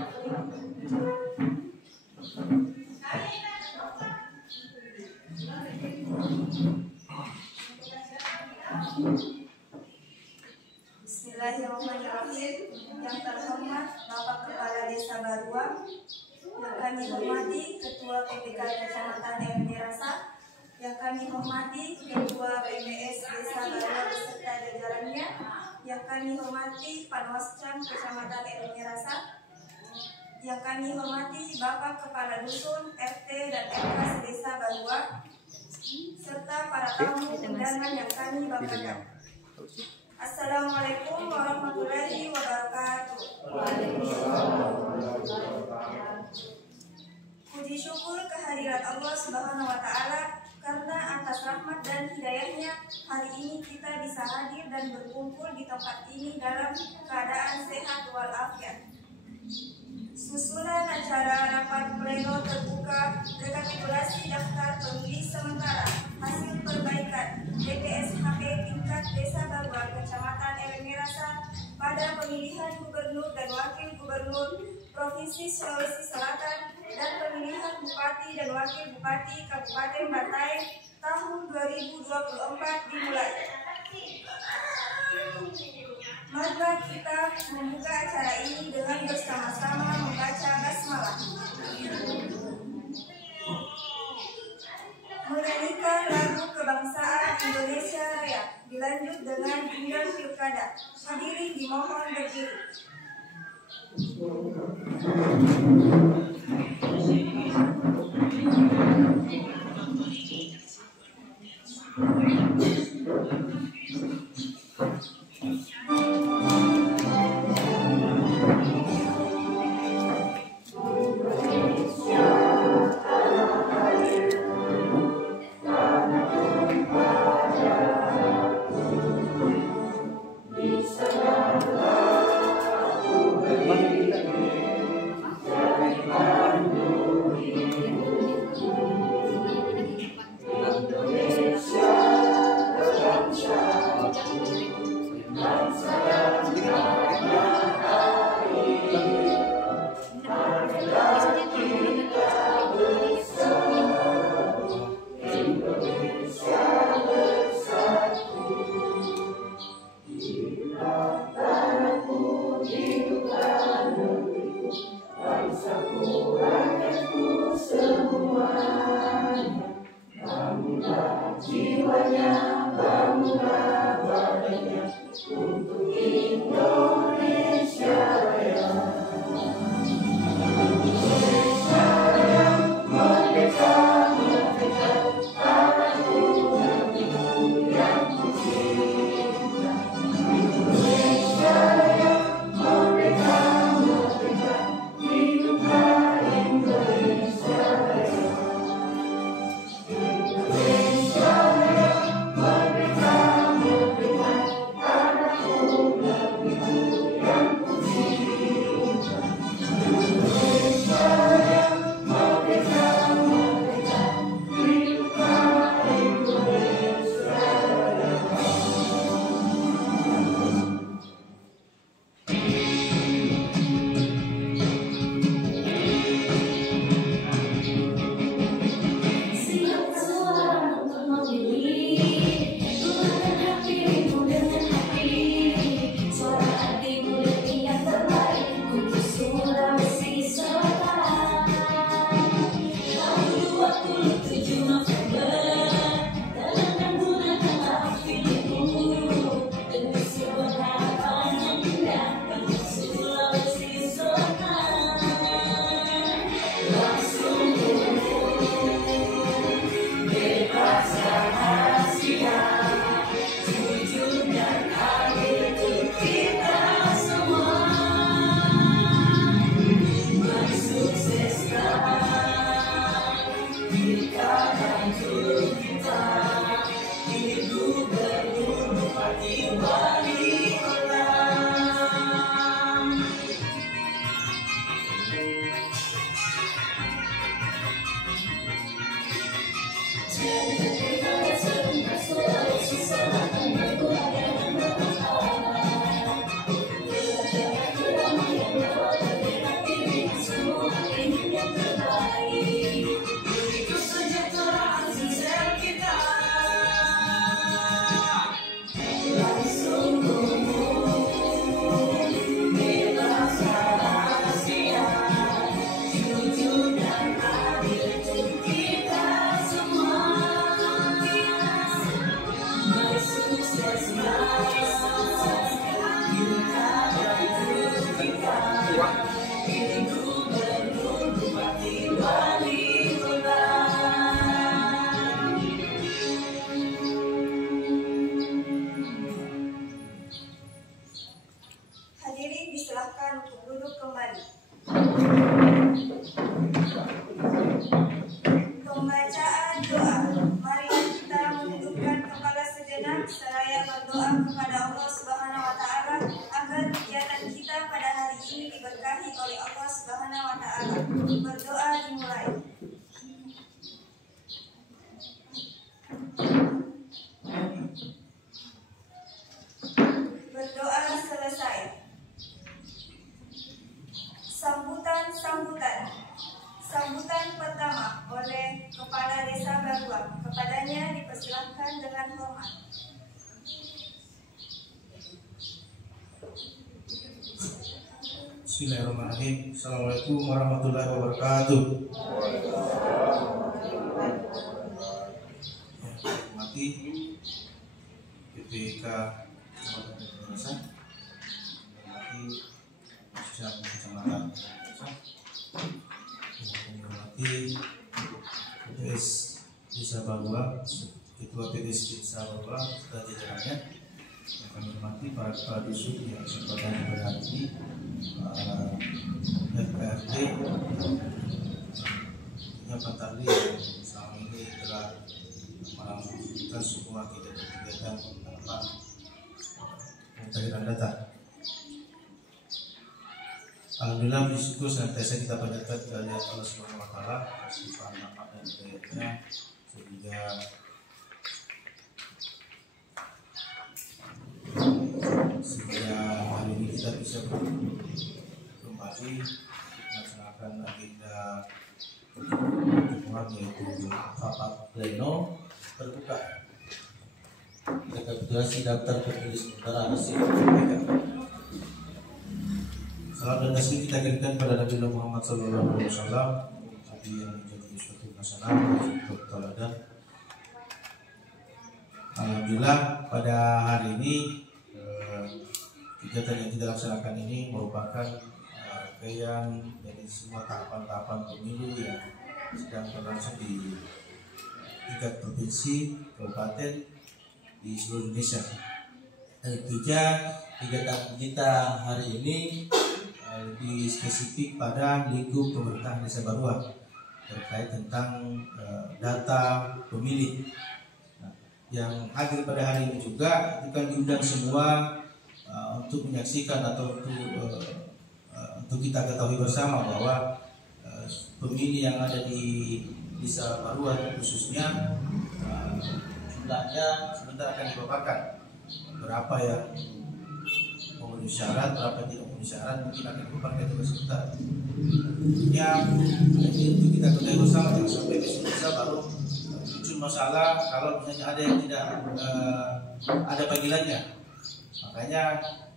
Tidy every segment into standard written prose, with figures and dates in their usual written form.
Bismillahirrahmanirrahim. Yang terhormat Bapak Kepala Desa Barua, yang kami hormati Ketua PPK Kecamatan RW Rasa, yang kami hormati Ketua BMS Desa Barua beserta jajarannya, yang kami hormati Panwascam Kecamatan RW Rasa, yang kami hormati Bapak Kepala Dusun, RT dan RK Desa Barua, serta para tamu undangan yang kami banggakan. Assalamualaikum warahmatullahi wabarakatuh. Puji syukur kehadirat Allah Subhanahu wa Ta'ala, karena atas rahmat dan hidayahnya hari ini kita bisa hadir dan berkumpul di tempat ini dalam keadaan sehat walafiat. Susunan acara rapat pleno terbuka rekapitulasi daftar pemilih sementara hasil perbaikan DPSHP tingkat Desa Barua Kecamatan RW Rasa pada pemilihan Gubernur dan Wakil Gubernur Provinsi Sulawesi Selatan dan pemilihan Bupati dan Wakil Bupati Kabupaten Bantaeng tahun 2024 dimulai. Marilah kita membuka acara ini dengan bersama-sama membaca basmalah, menyanyikan lagu kebangsaan Indonesia Raya, dilanjut dengan jingle pilkada. Hadirin dimohon berdiri. kepada Allah Subhanahu wa taala agar kegiatan kita pada hari ini diberkahi oleh Allah Subhanahu wa taala. Berdoa dimulai. Berdoa selesai. Sambutan pertama oleh Kepala Desa Baruang. Kepadanya dipersilahkan dengan hormat. Bismillahirrahmanirrahim. Assalamualaikum warahmatullahi wabarakatuh. Mati PPK Kecamatan Desa, mati Kecamatan mati PDS Desa Baruang, Ketua PDS Desa Baruang, serta jajarannya. Yang kami hormati para kepala dusun yang berada pada hari ini, RPRD, yang Pak yang selama ini telah melakukan semua kegiatan penerapan pencairan data. Alhamdulillah, bersyukur senantiasa kita panjatkan kehadirat Allah Subhanahu wa taala, sifat rahmat dan hidayahnya, sehingga hari ini kita bisa kembali melaksanakan agenda pertemuan, yaitu rapat pleno terbuka rekapitulasi daftar pemilih sementara hasil PPK. Salam dan tasbih kita kirimkan pada Nabi Muhammad SAW, Nabi yang menjadi suatu nasional untuk teladan. Alhamdulillah, pada hari ini kegiatan yang kita laksanakan ini merupakan rangkaian dari semua tahapan-tahapan pemilu yang sedang berlangsung di tingkat provinsi, kabupaten di seluruh Indonesia. Tentunya kegiatan kita hari ini lebih spesifik pada lingkup pemerintahan Desa Baruang terkait tentang data pemilih. Nah, yang hadir pada hari ini juga bukan diundang semua untuk menyaksikan atau untuk kita ketahui bersama bahwa pemilih yang ada di Desa Baruang khususnya jumlahnya sebentar akan dipaparkan. Berapa yang memenuhi syarat, berapa tidak memenuhi syarat, mungkin akan dipaparkan juga sebentar. Tentunya ini untuk kita ketahui bersama, jangan sampai bisa baru muncul masalah kalau misalnya ada yang tidak ada panggilannya. Makanya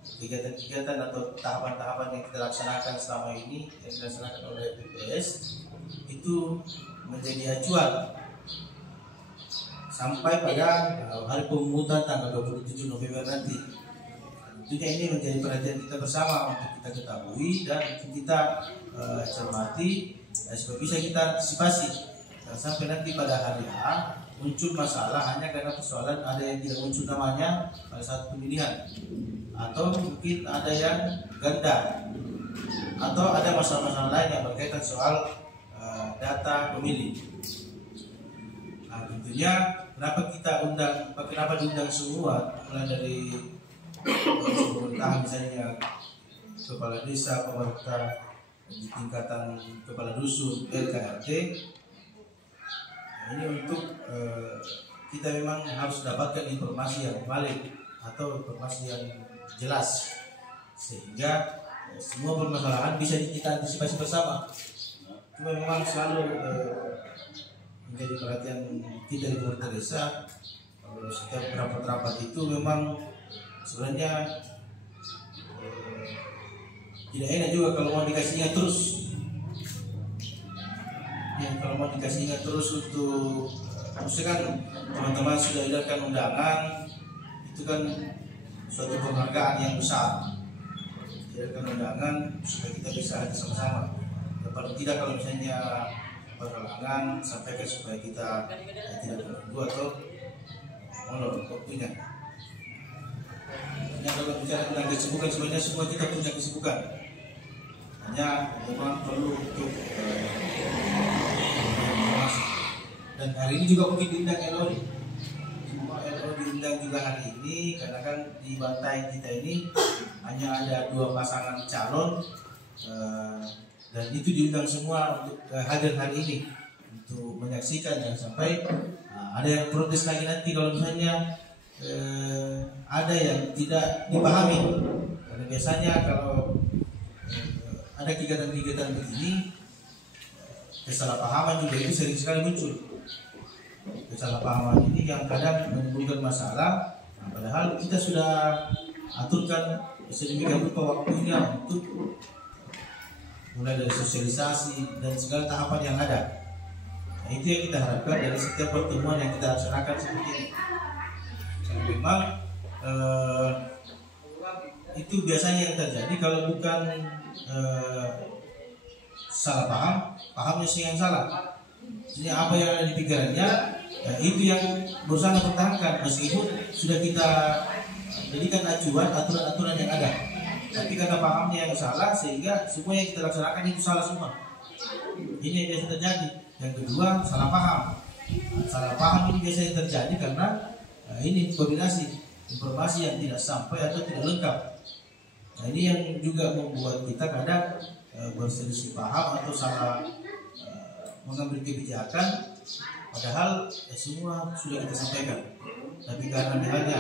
kegiatan-kegiatan atau tahapan-tahapan yang kita laksanakan selama ini yang dilaksanakan oleh PPS itu menjadi acuan sampai pada hari pemungutan tanggal 27 November nanti. Tentunya ini menjadi perhatian kita bersama untuk kita ketahui dan untuk kita cermati supaya bisa kita antisipasi. Dan sampai nanti pada hari A muncul masalah hanya karena persoalan ada yang tidak muncul namanya pada saat pemilihan, atau mungkin ada yang ganda, atau ada masalah-masalah lain yang berkaitan soal data pemilih. Nah, tentunya kenapa diundang semua, mulai dari pemerintah misalnya kepala desa, pemerintah di tingkatan kepala dusun, RT. Ini untuk kita memang harus dapatkan informasi yang valid atau informasi yang jelas sehingga semua permasalahan bisa kita antisipasi bersama. Cuma memang selalu menjadi perhatian kita di pemerintah desa. Setiap rapat-rapat itu memang sebenarnya tidak enak juga kalau mau dikasihnya terus. Kalau mau dikasihnya terus untuk maksudnya kan teman-teman sudah edarkan undangan, itu kan suatu penghargaan yang besar. Edarkan undangan supaya kita bisa hadir sama-sama. Ya, paling tidak kalau misalnya perhalangan sampaikan supaya kita tidak menunggu atau molor waktunya. Hanya kalau bicara tentang kesibukan, sebenarnya semua kita punya kesibukan. Hanya memang perlu untuk dan hari ini juga mungkin diundang LOD. Semua LOD diundang juga hari ini karena kan di Bantaeng kita ini hanya ada 2 pasangan calon, dan itu diundang semua untuk hadir hari ini untuk menyaksikan, yang sampai ada yang protes lagi nanti kalau misalnya ada yang tidak dipahami, karena biasanya kalau ada kegiatan-kegiatan begini kesalahpahaman juga itu sering sekali muncul. Kesalahpahaman ini yang kadang menimbulkan masalah, padahal kita sudah aturkan sedemikian rupa waktunya untuk mulai dari sosialisasi dan segala tahapan yang ada. Nah, itu yang kita harapkan dari setiap pertemuan yang kita laksanakan seperti ini. Karena memang itu biasanya yang terjadi kalau bukan salah paham, pahamnya sih yang salah. Jadi apa yang ada di pikirannya, itu yang berusaha mempertahankan meskipun sudah kita jadikan acuan aturan-aturan yang ada. Tapi karena pahamnya yang salah sehingga semua yang kita laksanakan itu salah semua. Ini yang biasa terjadi. Yang kedua, salah paham. Salah paham ini biasanya terjadi karena ini koordinasi informasi yang tidak sampai atau tidak lengkap. Nah, ini yang juga membuat kita kadang berselisih paham atau salah mengambil kebijakan, padahal semua sudah kita sampaikan. Tapi karena misalnya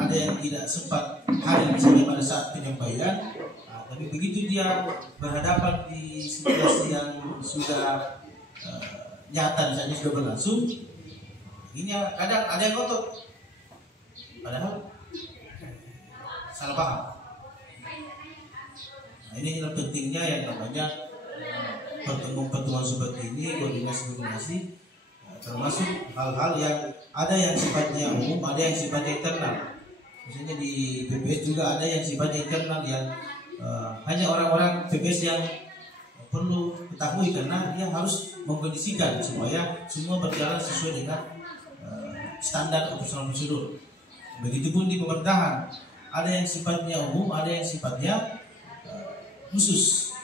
ada yang tidak sempat hadir misalnya pada saat penyampaian, tapi begitu dia berhadapan di situasi yang sudah nyata, misalnya sudah berlangsung, ini kadang ada yang ngotot, padahal salah paham. Nah, ini pentingnya yang namanya pertemuan seperti ini, koordinasi, termasuk hal-hal yang ada yang sifatnya umum, ada yang sifatnya internal. Misalnya di PPS juga ada yang sifatnya internal yang hanya orang-orang PPS yang perlu ketahui karena dia harus mengkondisikan supaya semua berjalan sesuai dengan standar operasional prosedur. Begitupun di pemerintahan, ada yang sifatnya umum, ada yang sifatnya khusus.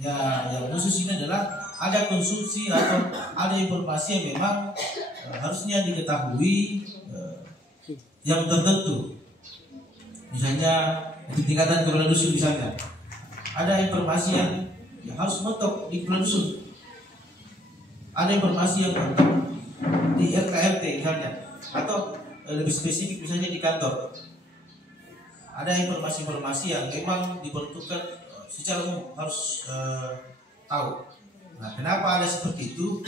Ya, yang khusus ini adalah ada konsumsi atau ada informasi yang memang harusnya diketahui yang tertentu. Misalnya di tingkatan kepala dusun misalnya, ada informasi yang harus mentok di kepala dusun. Ada informasi yang mentok di RKRT misalnya, atau lebih spesifik misalnya di kantor. Ada informasi-informasi yang memang diperuntukkan secara umum harus tahu. Nah, kenapa ada seperti itu?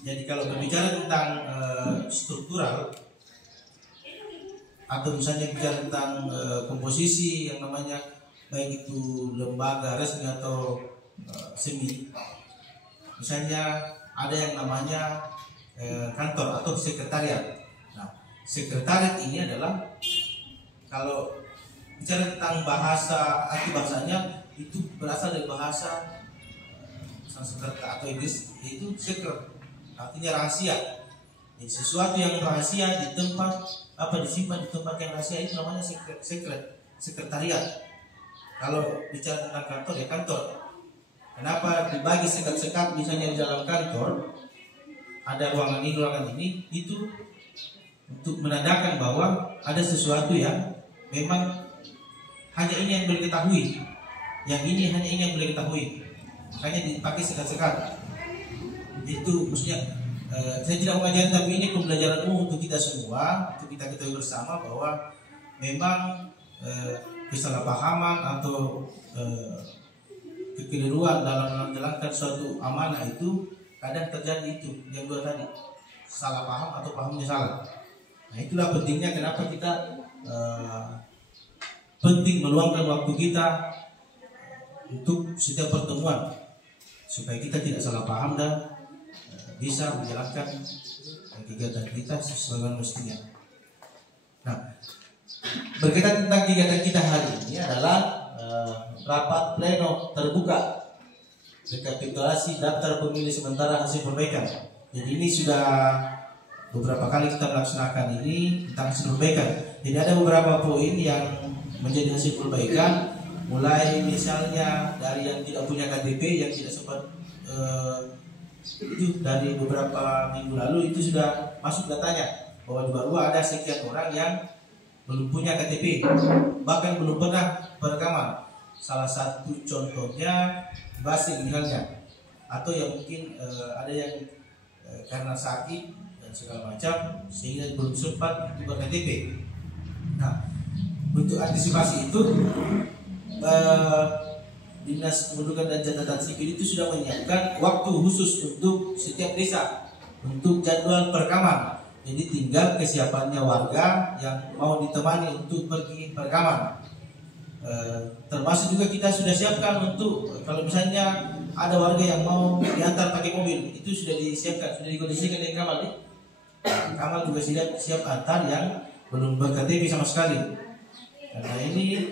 Jadi kalau berbicara tentang struktural atau misalnya bicara tentang komposisi yang namanya baik itu lembaga resmi atau semi, misalnya ada yang namanya kantor atau sekretariat. Nah, sekretariat ini adalah kalau bicara tentang bahasa, arti bahasanya itu berasal dari bahasa Sanskerta atau Inggris, yaitu secret, artinya rahasia. Jadi sesuatu yang rahasia di tempat disimpan di tempat yang rahasia itu namanya sekretariat. Kalau bicara tentang kantor ya kantor. Kenapa dibagi sekat-sekat misalnya di dalam kantor? Ada ruangan ini itu untuk menandakan bahwa ada sesuatu yang memang hanya ini yang boleh ketahui, yang ini hanya ini yang boleh ketahui. Makanya dipakai sekat-sekat. Itu maksudnya saya tidak mengajarkan, tapi ini pembelajaran umum untuk kita semua, untuk kita ketahui bersama bahwa memang kesalahpahaman atau kekeliruan dalam menjalankan suatu amanah itu kadang terjadi itu yang dua tadi, salah paham atau pahamnya salah. Nah, itulah pentingnya kenapa kita penting meluangkan waktu kita untuk setiap pertemuan supaya kita tidak salah paham dan bisa menjalankan kegiatan kita sesuai dengan mestinya. Nah, berkaitan tentang kegiatan kita hari ini adalah rapat pleno terbuka rekapitulasi daftar pemilih sementara hasil perbaikan. Jadi ini sudah beberapa kali kita melaksanakan ini tentang hasil perbaikan. Jadi ada beberapa poin yang menjadi hasil perbaikan, mulai misalnya dari yang tidak punya KTP, yang tidak sempat Itu dari beberapa minggu lalu itu sudah masuk datanya bahwa di Barua ada sekian orang yang belum punya KTP, bahkan belum pernah perekaman. Salah satu contohnya Basing misalnya, atau yang mungkin ada yang karena sakit dan segala macam sehingga belum sempat ber-KTP. Nah, untuk antisipasi itu Dinas Kependudukan dan Catatan Sipil itu sudah menyiapkan waktu khusus untuk setiap desa untuk jadwal perekaman. Jadi tinggal kesiapannya warga yang mau ditemani untuk pergi perekaman. Termasuk juga kita sudah siapkan untuk kalau misalnya ada warga yang mau diantar pakai mobil, itu sudah disiapkan, sudah dikondisikan dari Kamal. Kamal juga siap antar yang belum ber-KTP sama sekali. Karena ini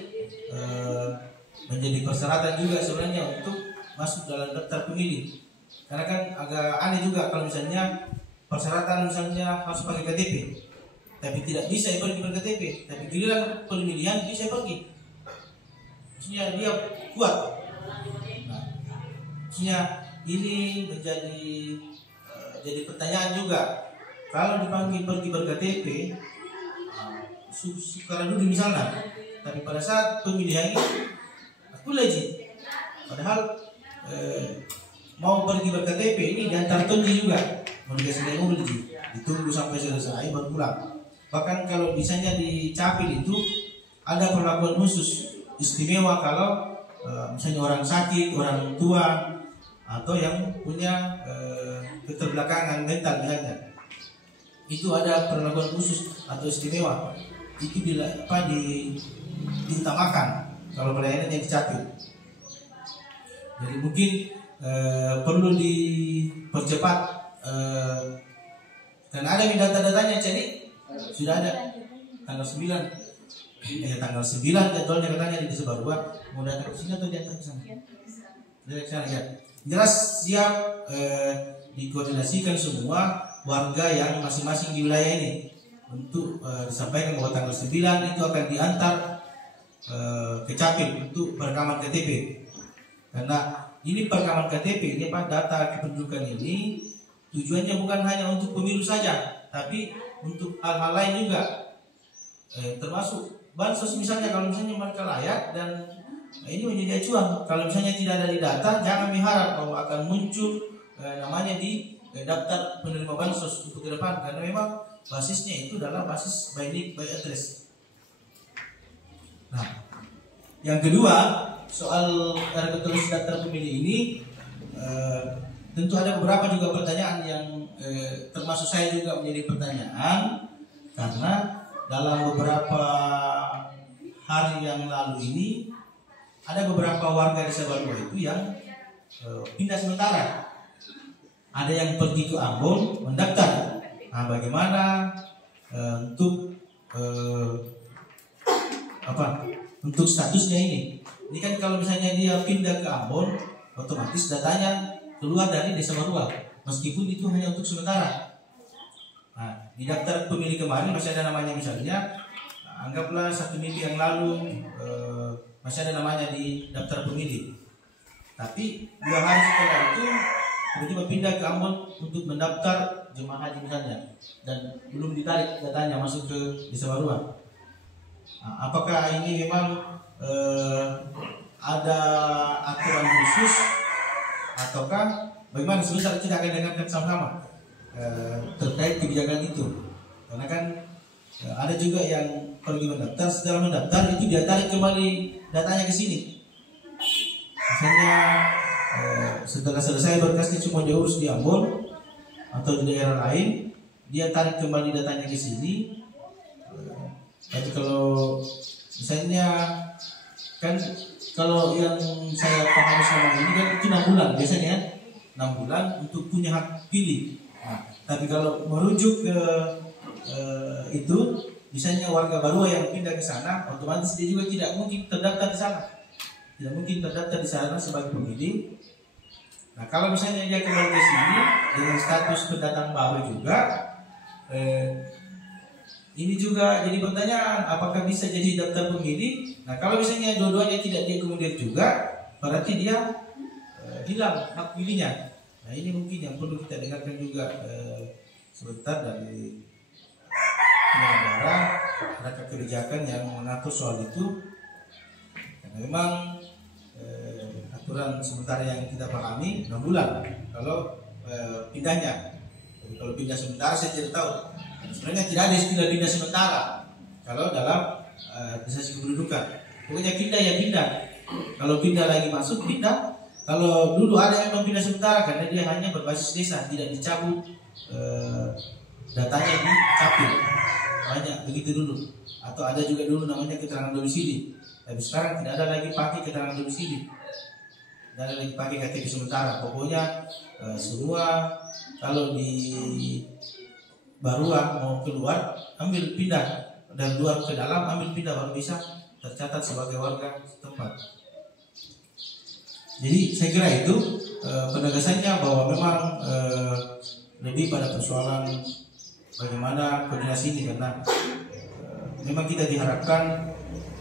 menjadi persyaratan juga sebenarnya untuk masuk dalam daftar pemilih. Karena kan agak aneh juga kalau misalnya persyaratan misalnya harus pakai KTP, tapi tidak bisa pergi ber-KTP, tapi giliran pemilihan bisa pergi. Maksudnya dia kuat. Nah, maksudnya ini menjadi jadi pertanyaan juga. Kalau dipanggil pergi ber-KTP, sukarela dulu misalnya, tapi pada saat pemilihan ini aku lagi, padahal mau pergi ber-KTP ini diantar tonji juga, mau dikasih naik mobil ditunggu sampai selesai baru pulang. Bahkan kalau misalnya di Capil itu ada perlakuan khusus istimewa kalau misalnya orang sakit, orang tua, atau yang punya keterbelakangan mental misalnya, itu ada perlakuan khusus atau istimewa. Itu diutamakan kalau pelayanan yang dicapil. Jadi mungkin perlu dipercepat dan ada data-datanya. Jadi sudah ada tanggal 9. Ya, tanggal 9 jadwalnya katanya di Desa Barua. Mau datang ke sini atau datang ke sana? Dari sana ya. Jelas siap dikoordinasikan semua warga yang masing-masing di wilayah ini untuk disampaikan bahwa tanggal 9 itu akan diantar ke Capil untuk perekaman KTP. Karena ini perekaman KTP ini data kependudukan ini tujuannya bukan hanya untuk pemilu saja, tapi untuk hal-hal lain juga, termasuk bansos misalnya. Kalau misalnya mereka layak dan ini menjadi acuan. Kalau misalnya tidak ada di data, jangan mengharap bahwa akan muncul namanya di daftar penerima bansos untuk ke depan, karena memang basisnya itu adalah basis by need by address. Nah, yang kedua soal rekapitulasi daftar pemilih ini, tentu ada beberapa juga pertanyaan yang termasuk saya juga menjadi pertanyaan, karena dalam beberapa hari yang lalu ini ada beberapa warga Desa Barua itu yang pindah sementara. Ada yang pergi ke Ambon mendaftar. Nah, bagaimana untuk untuk statusnya ini? Ini kan kalau misalnya dia pindah ke Ambon, otomatis datanya keluar dari Desa Barua, meskipun itu hanya untuk sementara. Nah, di daftar pemilih kemarin masih ada namanya, misalnya anggaplah 1 minggu yang lalu masih ada namanya di daftar pemilih. Tapi 2 hari setelah itu tiba-tiba pindah ke Ambon untuk mendaftar jemaah haji misalnya, dan belum ditarik datanya masuk ke Desa Barua. Nah, apakah ini memang ada aturan khusus ataukah bagaimana? Sebentar kita akan dengarkan sama-sama terkait kebijakan itu. Karena kan ada juga yang pergi mendaftar, setelah mendaftar itu dia tarik kembali datanya ke sini. Misalnya setelah selesai berkasnya cuma diurus di Ambon atau di daerah lain, dia tarik kembali datanya ke sini. Tapi kalau misalnya kan kalau yang saya pahami selama ini kan itu 6 bulan biasanya, 6 bulan untuk punya hak pilih. Nah, tapi kalau merujuk ke itu, misalnya warga Barua yang pindah ke sana, otomatis dia juga tidak mungkin terdaftar di sana, tidak mungkin terdaftar di sana sebagai pemilih. Nah, kalau misalnya dia kembali ke sini dengan status pendatang baru juga, ini juga jadi pertanyaan, apakah bisa jadi daftar pemilih? Nah, kalau misalnya dua-duanya tidak diakomodir juga, berarti dia hilang hak pilihnya. Nah ini mungkin yang perlu kita dengarkan juga sebentar dari penyelenggara, ada kebijakan yang mengatur soal itu. Karena memang aturan sementara yang kita pahami 6 bulan kalau pindahnya. Jadi kalau pindah sementara saya tidak tahu. Sebenarnya tidak ada istilah pindah sementara kalau dalam administrasi kependudukan. Pokoknya pindah ya pindah. Kalau pindah lagi masuk pindah. Kalau dulu ada yang pindah sementara karena dia hanya berbasis desa, tidak dicabut datanya di capil. Banyak begitu dulu. Atau ada juga dulu namanya keterangan domisili. Tapi sekarang tidak ada lagi pakai keterangan domisili. Tidak ada lagi pakai KTP sementara. Pokoknya semua kalau di Barua mau keluar ambil pindah, dan luar ke dalam ambil pindah baru bisa tercatat sebagai warga setempat. Jadi saya kira itu penegasannya bahwa memang lebih pada persoalan bagaimana koordinasi ini, karena memang kita diharapkan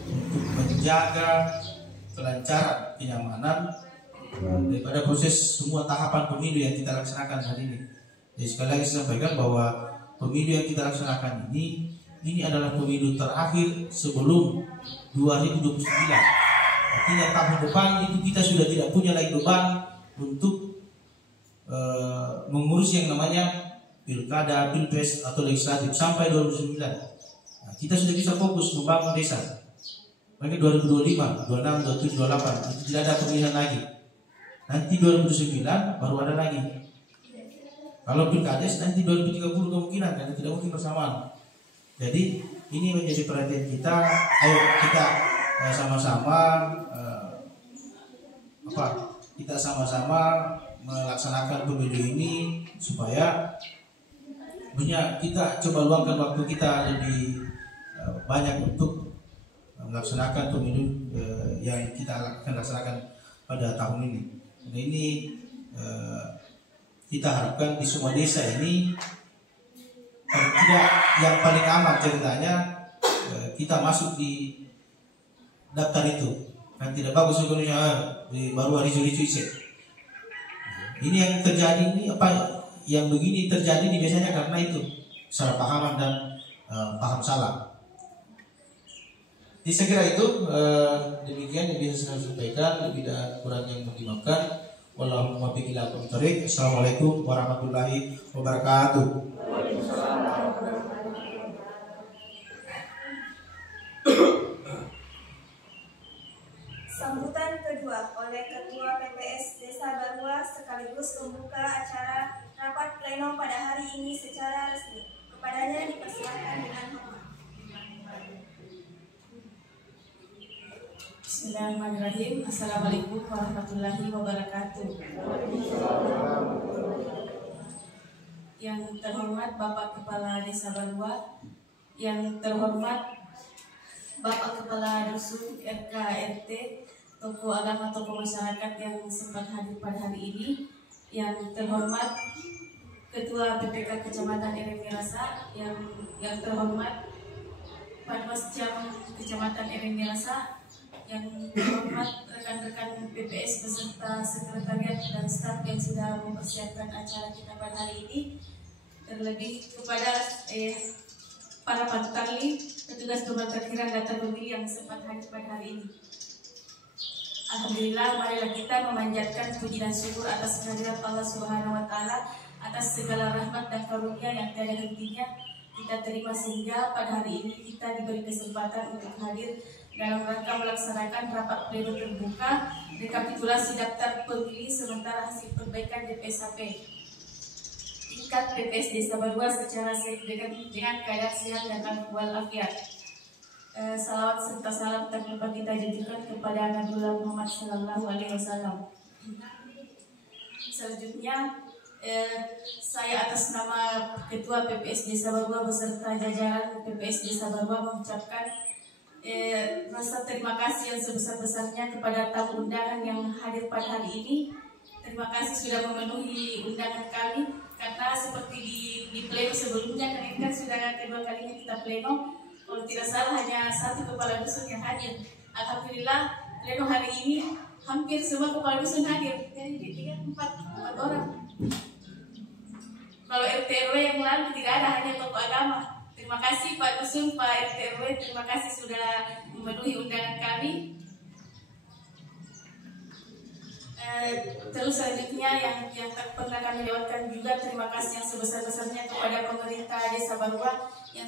untuk menjaga kelancaran, kenyamanan daripada proses semua tahapan pemilu yang kita laksanakan hari ini. Jadi sekali lagi saya sampaikan bahwa pemilu yang kita laksanakan ini adalah pemilu terakhir sebelum 2029. Artinya tahun depan itu kita sudah tidak punya lagi beban untuk mengurus yang namanya pilkada, pilpres atau legislatif sampai 2029. Nah, kita sudah bisa fokus membangun desa. Lagi 2025, 26, 27, 28 itu tidak ada pemilihan lagi. Nanti 2029 baru ada lagi. Kalau pilkades nanti 2030 kemungkinan, karena tidak mungkin bersamaan. Jadi ini menjadi perhatian kita. Ayo kita sama-sama kita sama-sama melaksanakan pemilu ini supaya kita coba luangkan waktu kita lebih banyak untuk melaksanakan pemilu yang kita akan laksanakan pada tahun ini. Nah, ini kita harapkan di semua desa ini tidak yang paling aman ceritanya kita masuk di daftar itu. Kan tidak bagus sebenarnya di baru ricu-ricu isi. Ini yang terjadi ini yang begini terjadi ini biasanya karena itu salah pahaman dan paham salah. Jadi saya kira itu demikian yang bisa saya sampaikan, lebih dan kurang yang dimaafkan. Wallahumma billahi taufiq. Assalamualaikum warahmatullahi wabarakatuh. Sambutan kedua oleh Ketua PPS Desa Barua sekaligus pembuka acara rapat pleno pada hari ini secara resmi. Kepadanya dipersilakan dengan hormat. Bismillahirrahmanirrahim. Assalamualaikum warahmatullahi wabarakatuh. Yang terhormat Bapak Kepala Desa Barua, yang terhormat Bapak Kepala Dusun, RK, RT, tokoh agama, tokoh masyarakat yang sempat hadir pada hari ini, yang terhormat Ketua PPK Kecamatan Ereng-Mirasa, yang terhormat Panwascam Kecamatan Ereng-Mirasa, yang terhormat rekan-rekan PPS beserta sekretariat dan staf yang sudah mempersiapkan acara kita pada hari ini, terlebih kepada para patroli, petugas keparkiran data pemilih yang sempat hadir pada hari ini. Alhamdulillah, marilah kita memanjatkan puji dan syukur atas kehadirat Allah Subhanahu wa Ta'ala, atas segala rahmat dan karunia yang tiada hentinya kita terima, sehingga pada hari ini kita diberi kesempatan untuk hadir dalam rangka melaksanakan rapat pleno terbuka rekapitulasi daftar pemilih sementara hasil perbaikan DPSAP tingkat PPS Desa Barua secara dengan keadaan sehat dan walafiat. Salawat serta salam tak lupa kita jadikan kepada Nabiullah Muhammad Sallallahu Alaihi Wasallam. Selanjutnya, saya atas nama Ketua PPS Desa Barua beserta jajaran PPS Desa Barua mengucapkan rasa terima kasih yang sebesar-besarnya kepada tamu undangan yang hadir pada hari ini. Terima kasih sudah memenuhi undangan kami, karena seperti di pleno sebelumnya, kan sudah kedua kalinya kita pleno. Kalau tidak salah hanya satu kepala dusun yang hadir. Alhamdulillah pleno hari ini hampir semua kepala dusun hadir. Jadi 4 orang. Kalau RT RW yang lalu tidak ada, hanya tokoh agama. Terima kasih Pak Dusun, Pak RT RW, terima kasih sudah memenuhi undangan kami. Terus selanjutnya yang pernah kami lewatkan juga, terima kasih yang sebesar-besarnya kepada pemerintah Desa Barua yang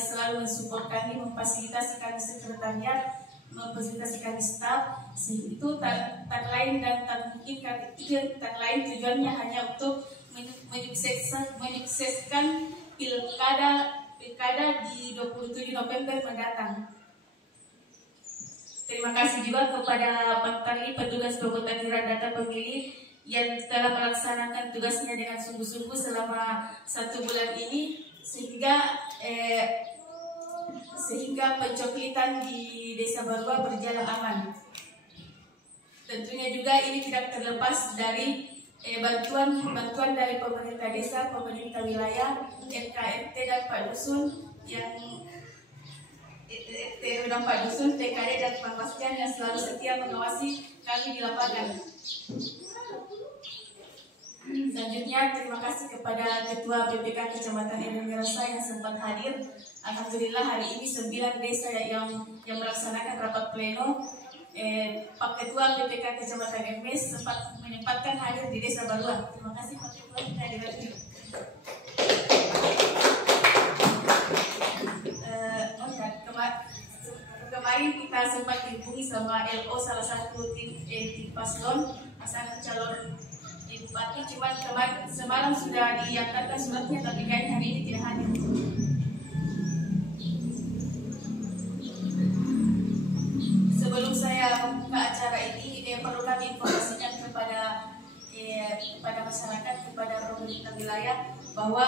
selalu mensupport kami, memfasilitasi kami sekretariat, memfasilitasi kami staf. Itu tak lain dan tak mungkin tak lain tujuannya hanya untuk menyukseskan pilkada di 27 November mendatang. Terima kasih juga kepada Pak Tari, petugas pemutakhiran data pemilih yang telah melaksanakan tugasnya dengan sungguh-sungguh selama 1 bulan ini sehingga pencoklitan di Desa Barua berjalan aman. Tentunya juga ini tidak terlepas dari bantuan dari pemerintah desa, pemerintah wilayah, RKRT dan Pak Dusun yang RT dan Pak Dusun, TKD dan Panwascam yang selalu setia mengawasi kami di lapangan. Selanjutnya terima kasih kepada Ketua BPK Kecamatan Embung Merasa yang sempat hadir. Alhamdulillah hari ini 9 desa yang melaksanakan rapat pleno. Pak Ketua BPK Kecamatan Embung sempat menyempatkan hadir di Desa Barua. Terima kasih Pak Ketua kehadirannya. Kemarin kita sempat dihubungi sama LO salah satu tim paslon pasangan calon bupati, cuman semalam sudah diantarkan suratnya tapi kayaknya hari ini tidak hadir. Sebelum saya membuka acara ini, perlu kami informasikan kepada masyarakat, kepada pemerintah wilayah bahwa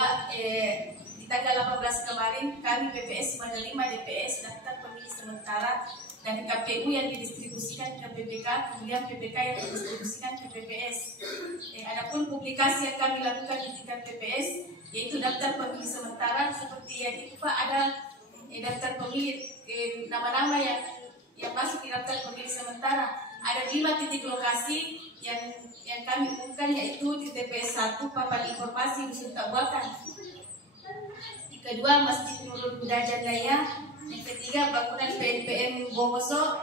di tanggal 18 kemarin kami PPS menerima DPS daftar pemilih sementara dan KPU yang didistribusikan ke PPK, kemudian PPK yang didistribusikan ke PPS. Adapun publikasi yang kami lakukan di tingkat PPS yaitu daftar pemilih sementara seperti yang itu Pak, ada daftar pemilih nama-nama yang masuk di daftar pemilih sementara. Ada 5 titik lokasi yang kami umumkan, yaitu di TPS 1 Papan Informasi Dusun Tabuakan. Kedua, Masjid Nurul Huda Jandaya. Yang ketiga, bangunan PNPM Bongoso.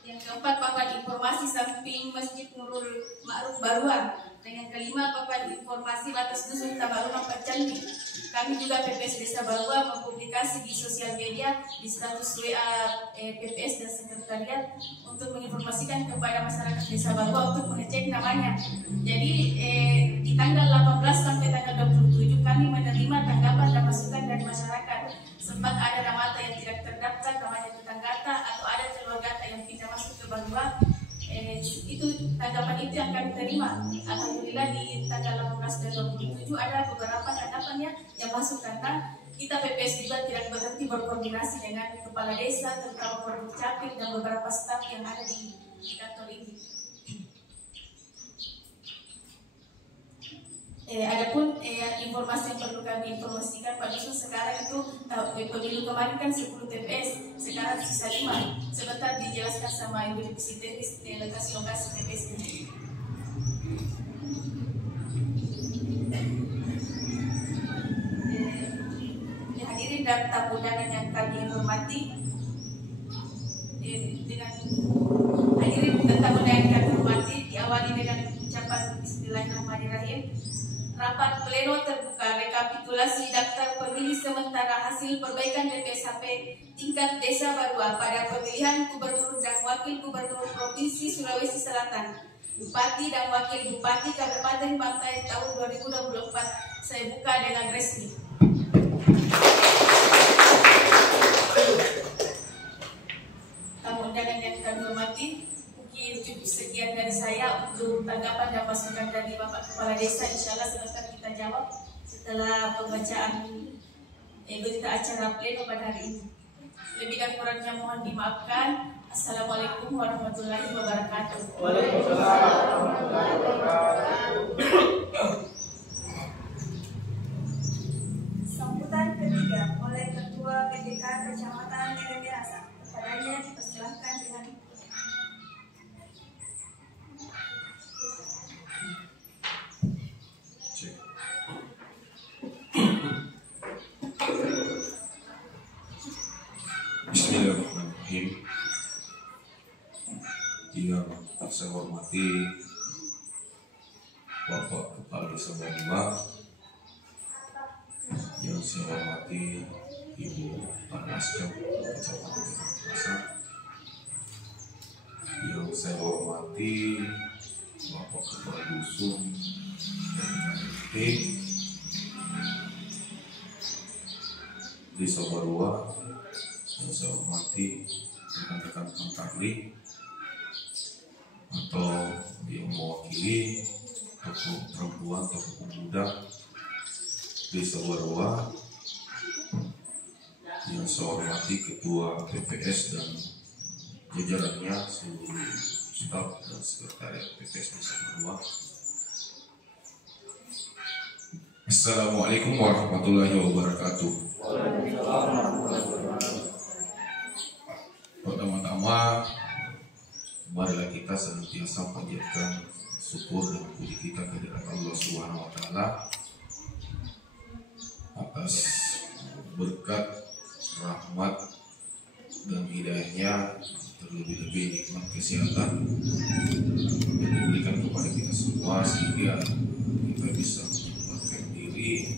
Yang keempat, papan informasi samping Masjid Nurul Ma'ruf Barua. Dan yang kelima, papan informasi batas dusun Tabaruna Pancandi. Kami juga PPS Desa Barua mempublikasi di sosial media, di status WA PPS dan sekretariat untuk menginformasikan kepada masyarakat Desa Barua untuk mengecek namanya. Jadi di tanggal 18 sampai tanggal 27 kami menerima tanggapan dan masukan dari masyarakat. Sempat ada nama yang tidak terdaftar, namanya tetanggata atau ada keluarga yang pindah masuk ke Barua. Itu tanggapan itu yang kami terima. Alhamdulillah di tanggal 18 dan 27 ada beberapa tanggapannya yang masuk karena kita PPS juga tidak berhenti berkoordinasi dengan kepala desa, terutama Koramil Capil dan beberapa staf yang ada di kantor ini. Adapun informasi yang perlu kami informasikan Pak Dusun, sekarang itu pemilu kemarin kan 10 TPS, sekarang sisa 5. Sebentar dijelaskan sama Ibu Divisi Teknis lokasi-lokasi TPS ini. Hadirin dan tamu undangan yang kami hormati, dengan hadirin dan tamu undangan yang kami hormati, diawali dengan ucapan Bismillahirrahmanirrahim. Rapat pleno terbuka rekapitulasi daftar pemilih sementara hasil perbaikan DPSHP tingkat Desa Barua pada pemilihan Gubernur dan Wakil Gubernur Provinsi Sulawesi Selatan, Bupati dan Wakil Bupati Kabupaten Bantai tahun 2024 saya buka dengan resmi. Tamu undangan yang kami hormati, cukup sekian dari saya untuk tanggapan dan masukan dari Bapak Kepala Desa. Insya Allah sebentar kita jawab setelah pembacaan berita acara pleno pada hari ini. Lebih dan kurangnya mohon dimaafkan. Assalamualaikum warahmatullahi wabarakatuh. Waalaikumsalam warahmatullahi wabarakatuh. Sambutan ketiga oleh Ketua BPK Kecamatan Embung Merasa. Kepadanya dipersilahkan dengan Bismillahirrahmanirrahim. Yang saya hormati Bapak Kepala Desa Barua, yang saya hormati Ibu Panasjam Kecamatan Pasar, yang saya hormati Bapak Kepala Dusun RT Desa Barua, yang saya hormati rekan-rekan Pantarli atau yang mewakili tokoh perempuan, tokoh pemuda Desa Barua, yang saya hormati Ketua PPS dan jajarannya, seluruh staf dan sekretariat PPS Desa Barua. Assalamualaikum warahmatullahi wabarakatuh. Pertama-tama, marilah kita senantiasa panjatkan syukur dan puji kita kehadirat Allah Subhanahu wa Ta'ala atas berkat, rahmat dan hidayahnya, terlebih-lebih nikmat kesehatan yang diberikan kepada kita semua, sehingga kita bisa menyempatkan diri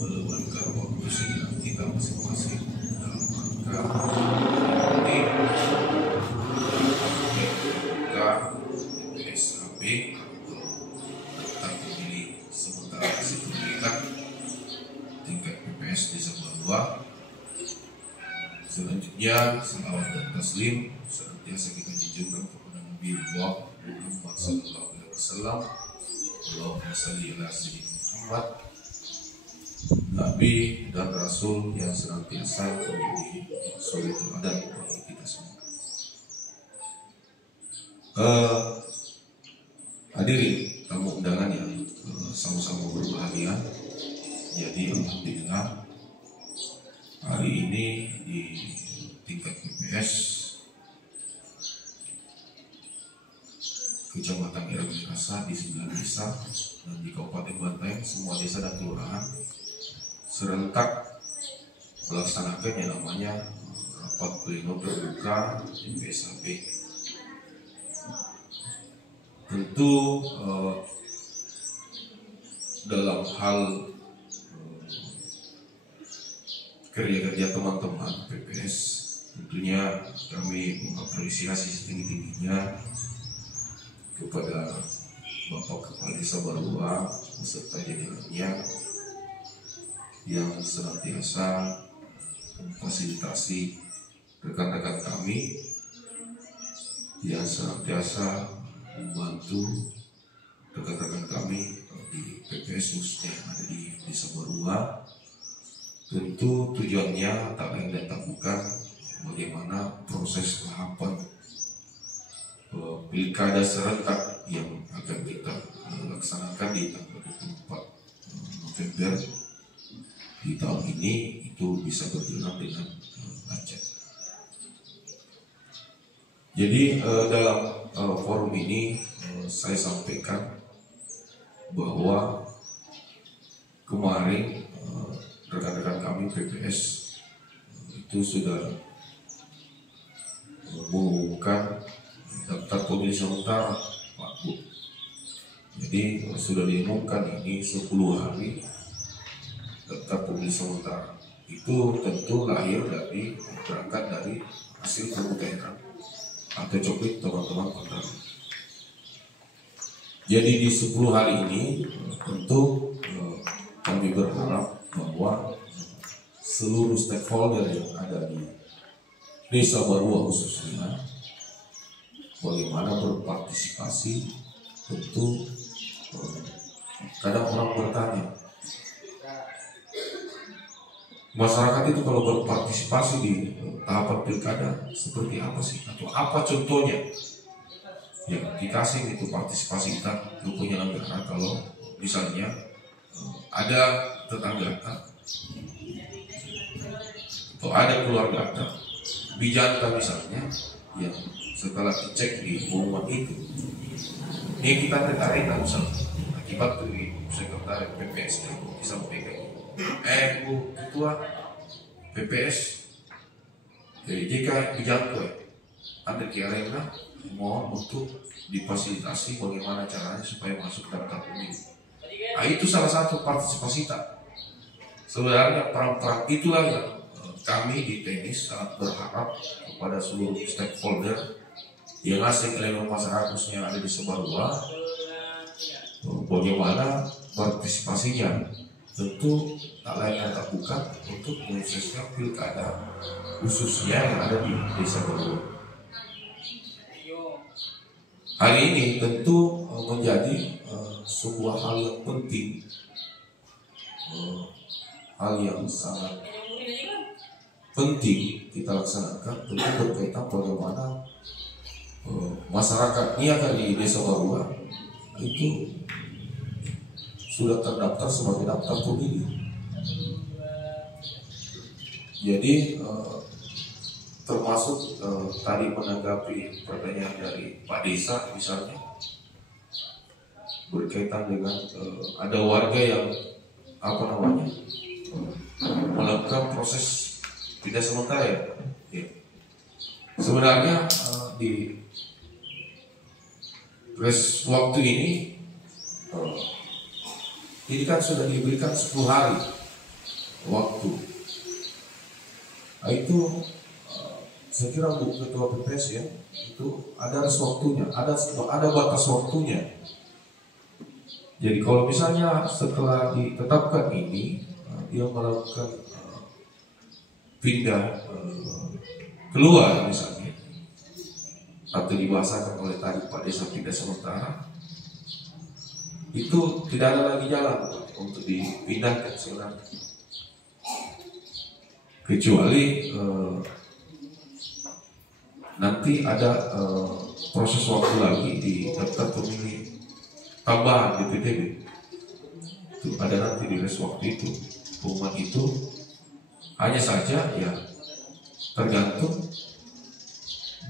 meluangkan waktu sejenak kita masing-masing dalam rangka PSAB atau daftar pemilih sementara hasil pemilihan tingkat PPS Desa Barua. Selanjutnya, salawat dan taslim senantiasa kita junjungkan kepada Nabi Muhammad sallallahu alaihi wasallam. Allahumma shalli ala sayyidina Muhammad, Nabi dan Rasul yang senantiasa menjadi suri teladan bagi kita semua. Hadirin tamu undangan yang sama-sama berbahagia. Jadi alhamdulillah hari ini di tingkat PPS Kecamatan RW Kasa di 9 desa dan di Kabupaten Bantaeng, semua desa dan kelurahan serentak melaksanakan yang namanya rapat pleno terbuka PSAB. Tentu dalam hal kerja-kerja teman-teman PPS, tentunya kami mengapresiasi setinggi-tingginya kepada Bapak Kepala Desa Barua beserta jajarannya yang senantiasa memfasilitasi rekan-rekan kami, yang senantiasa membantu rekan-rekan kami di PPS khususnya yang ada di Desa Barua. Tentu tujuannya tak lain dan tak bukan bagaimana proses tahapan pilkada serentak yang akan kita laksanakan di tanggal 24 November di tahun ini itu bisa berjalan dengan lancar. Jadi dalam forum ini saya sampaikan bahwa kemarin rekan-rekan kami PPS itu sudah mengumumkan daftar pemilih sementara Pak Bu. Jadi sudah diumumkan ini 10 hari daftar pemilih sementara. Itu tentu lahir dari berangkat dari hasil pemutahiran atau coklit teman-teman Pantar. Jadi di 10 hari ini tentu kami berharap bahwa seluruh stakeholder yang ada di Desa Barua khususnya bagaimana berpartisipasi. Tentu kadang orang bertanya, masyarakat itu kalau berpartisipasi di tahapan pilkada seperti apa sih, atau apa contohnya yang dikasih itu partisipasi kita ke penyelenggara kalau misalnya ada tetangga atau ada keluarga bijanta misalnya yang setelah dicek di pengumuman itu ini kita tertarik misalnya akibat dari sekretaris PPS disampaikan Bu Ketua PPS Jadi jika dijangkau ada kiranya mohon untuk difasilitasi bagaimana caranya supaya masuk daftar pemilih. Nah, itu salah satu partisipasi tak. Sebenarnya perang-perang itulah yang kami di tenis sangat berharap kepada seluruh stakeholder yang asing elemen masyarakat yang ada di Sebarua, bagaimana partisipasinya. Tentu tak lain dan tak bukan untuk menyukseskan pilkada khususnya yang ada di Desa Barua. Hari ini tentu menjadi sebuah hal yang penting, hal yang sangat penting kita laksanakan, tentu berkaitan bagaimana masyarakat ini akan di Desa Barua itu sudah terdaftar sebagai daftar pemilih. Jadi termasuk tadi menanggapi pertanyaan dari Pak Desa misalnya berkaitan dengan ada warga yang melakukan proses pindah sementara ya. Sebenarnya di res waktu ini kan sudah diberikan 10 hari waktu. Nah, itu saya kira Bu Ketua PPS ya, itu ada res waktunya, ada batas waktunya. Jadi kalau misalnya setelah ditetapkan ini dia melakukan pindah keluar misalnya, atau dibahasakan oleh tadi Pak Desa pindah sementara, itu tidak ada lagi jalan untuk dipindahkan sebenarnya, kecuali nanti ada proses waktu lagi di daftar pemilih tambahan di PTB. Itu ada nanti di res waktu itu. Pengumuman itu hanya saja ya tergantung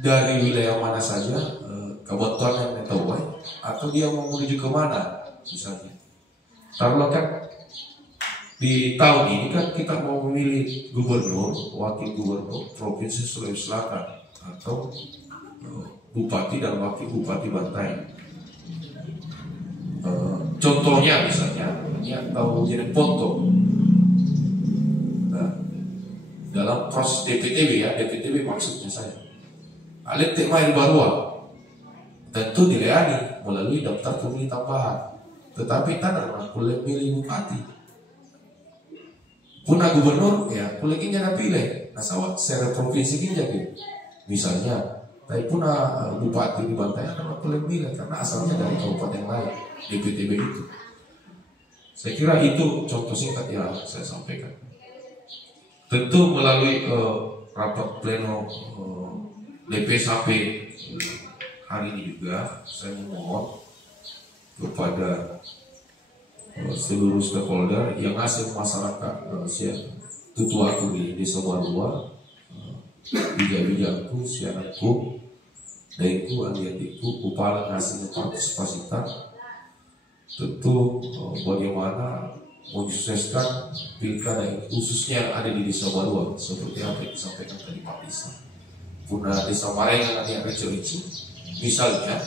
dari wilayah mana saja kebetulan yang ditahuai atau dia mau menuju ke mana. Misalnya, taruhlah kan di tahun ini kan kita mau memilih gubernur, wakil gubernur Provinsi Sulawesi Selatan atau bupati dan wakil bupati Bantai. Contohnya misalnya, atau jadi Ponto. Nah, dalam proses DPTB ya, DPTB maksudnya saya. Alit Mail Barua tentu dilayani melalui daftar pemilih tambahan. Tetapi tanah boleh pilih bupati, punah gubernur ya boleh kinja pilih. Nah sawat secara provinsi kinja gitu. Misalnya, tapi punah bupati di Bantai tanah boleh pilih karena asalnya dari kabupaten lain di PTB itu. Saya kira itu contoh singkat yang saya sampaikan. Tentu melalui rapat pleno DPSHP hari ini juga saya memohon kepada seluruh stakeholder yang asing masyarakat tutuaku di Desa Barua, bijak-bijakku, sianakku, daikku, adik-adikku, upala ngasih partisipasi tentu bagaimana mensukseskan pilkada ini khususnya yang ada di Desa Barua seperti apa yang disampaikan tadi Pak Desa. Punah Desa Marengan yang ricu-ricu. Misalnya,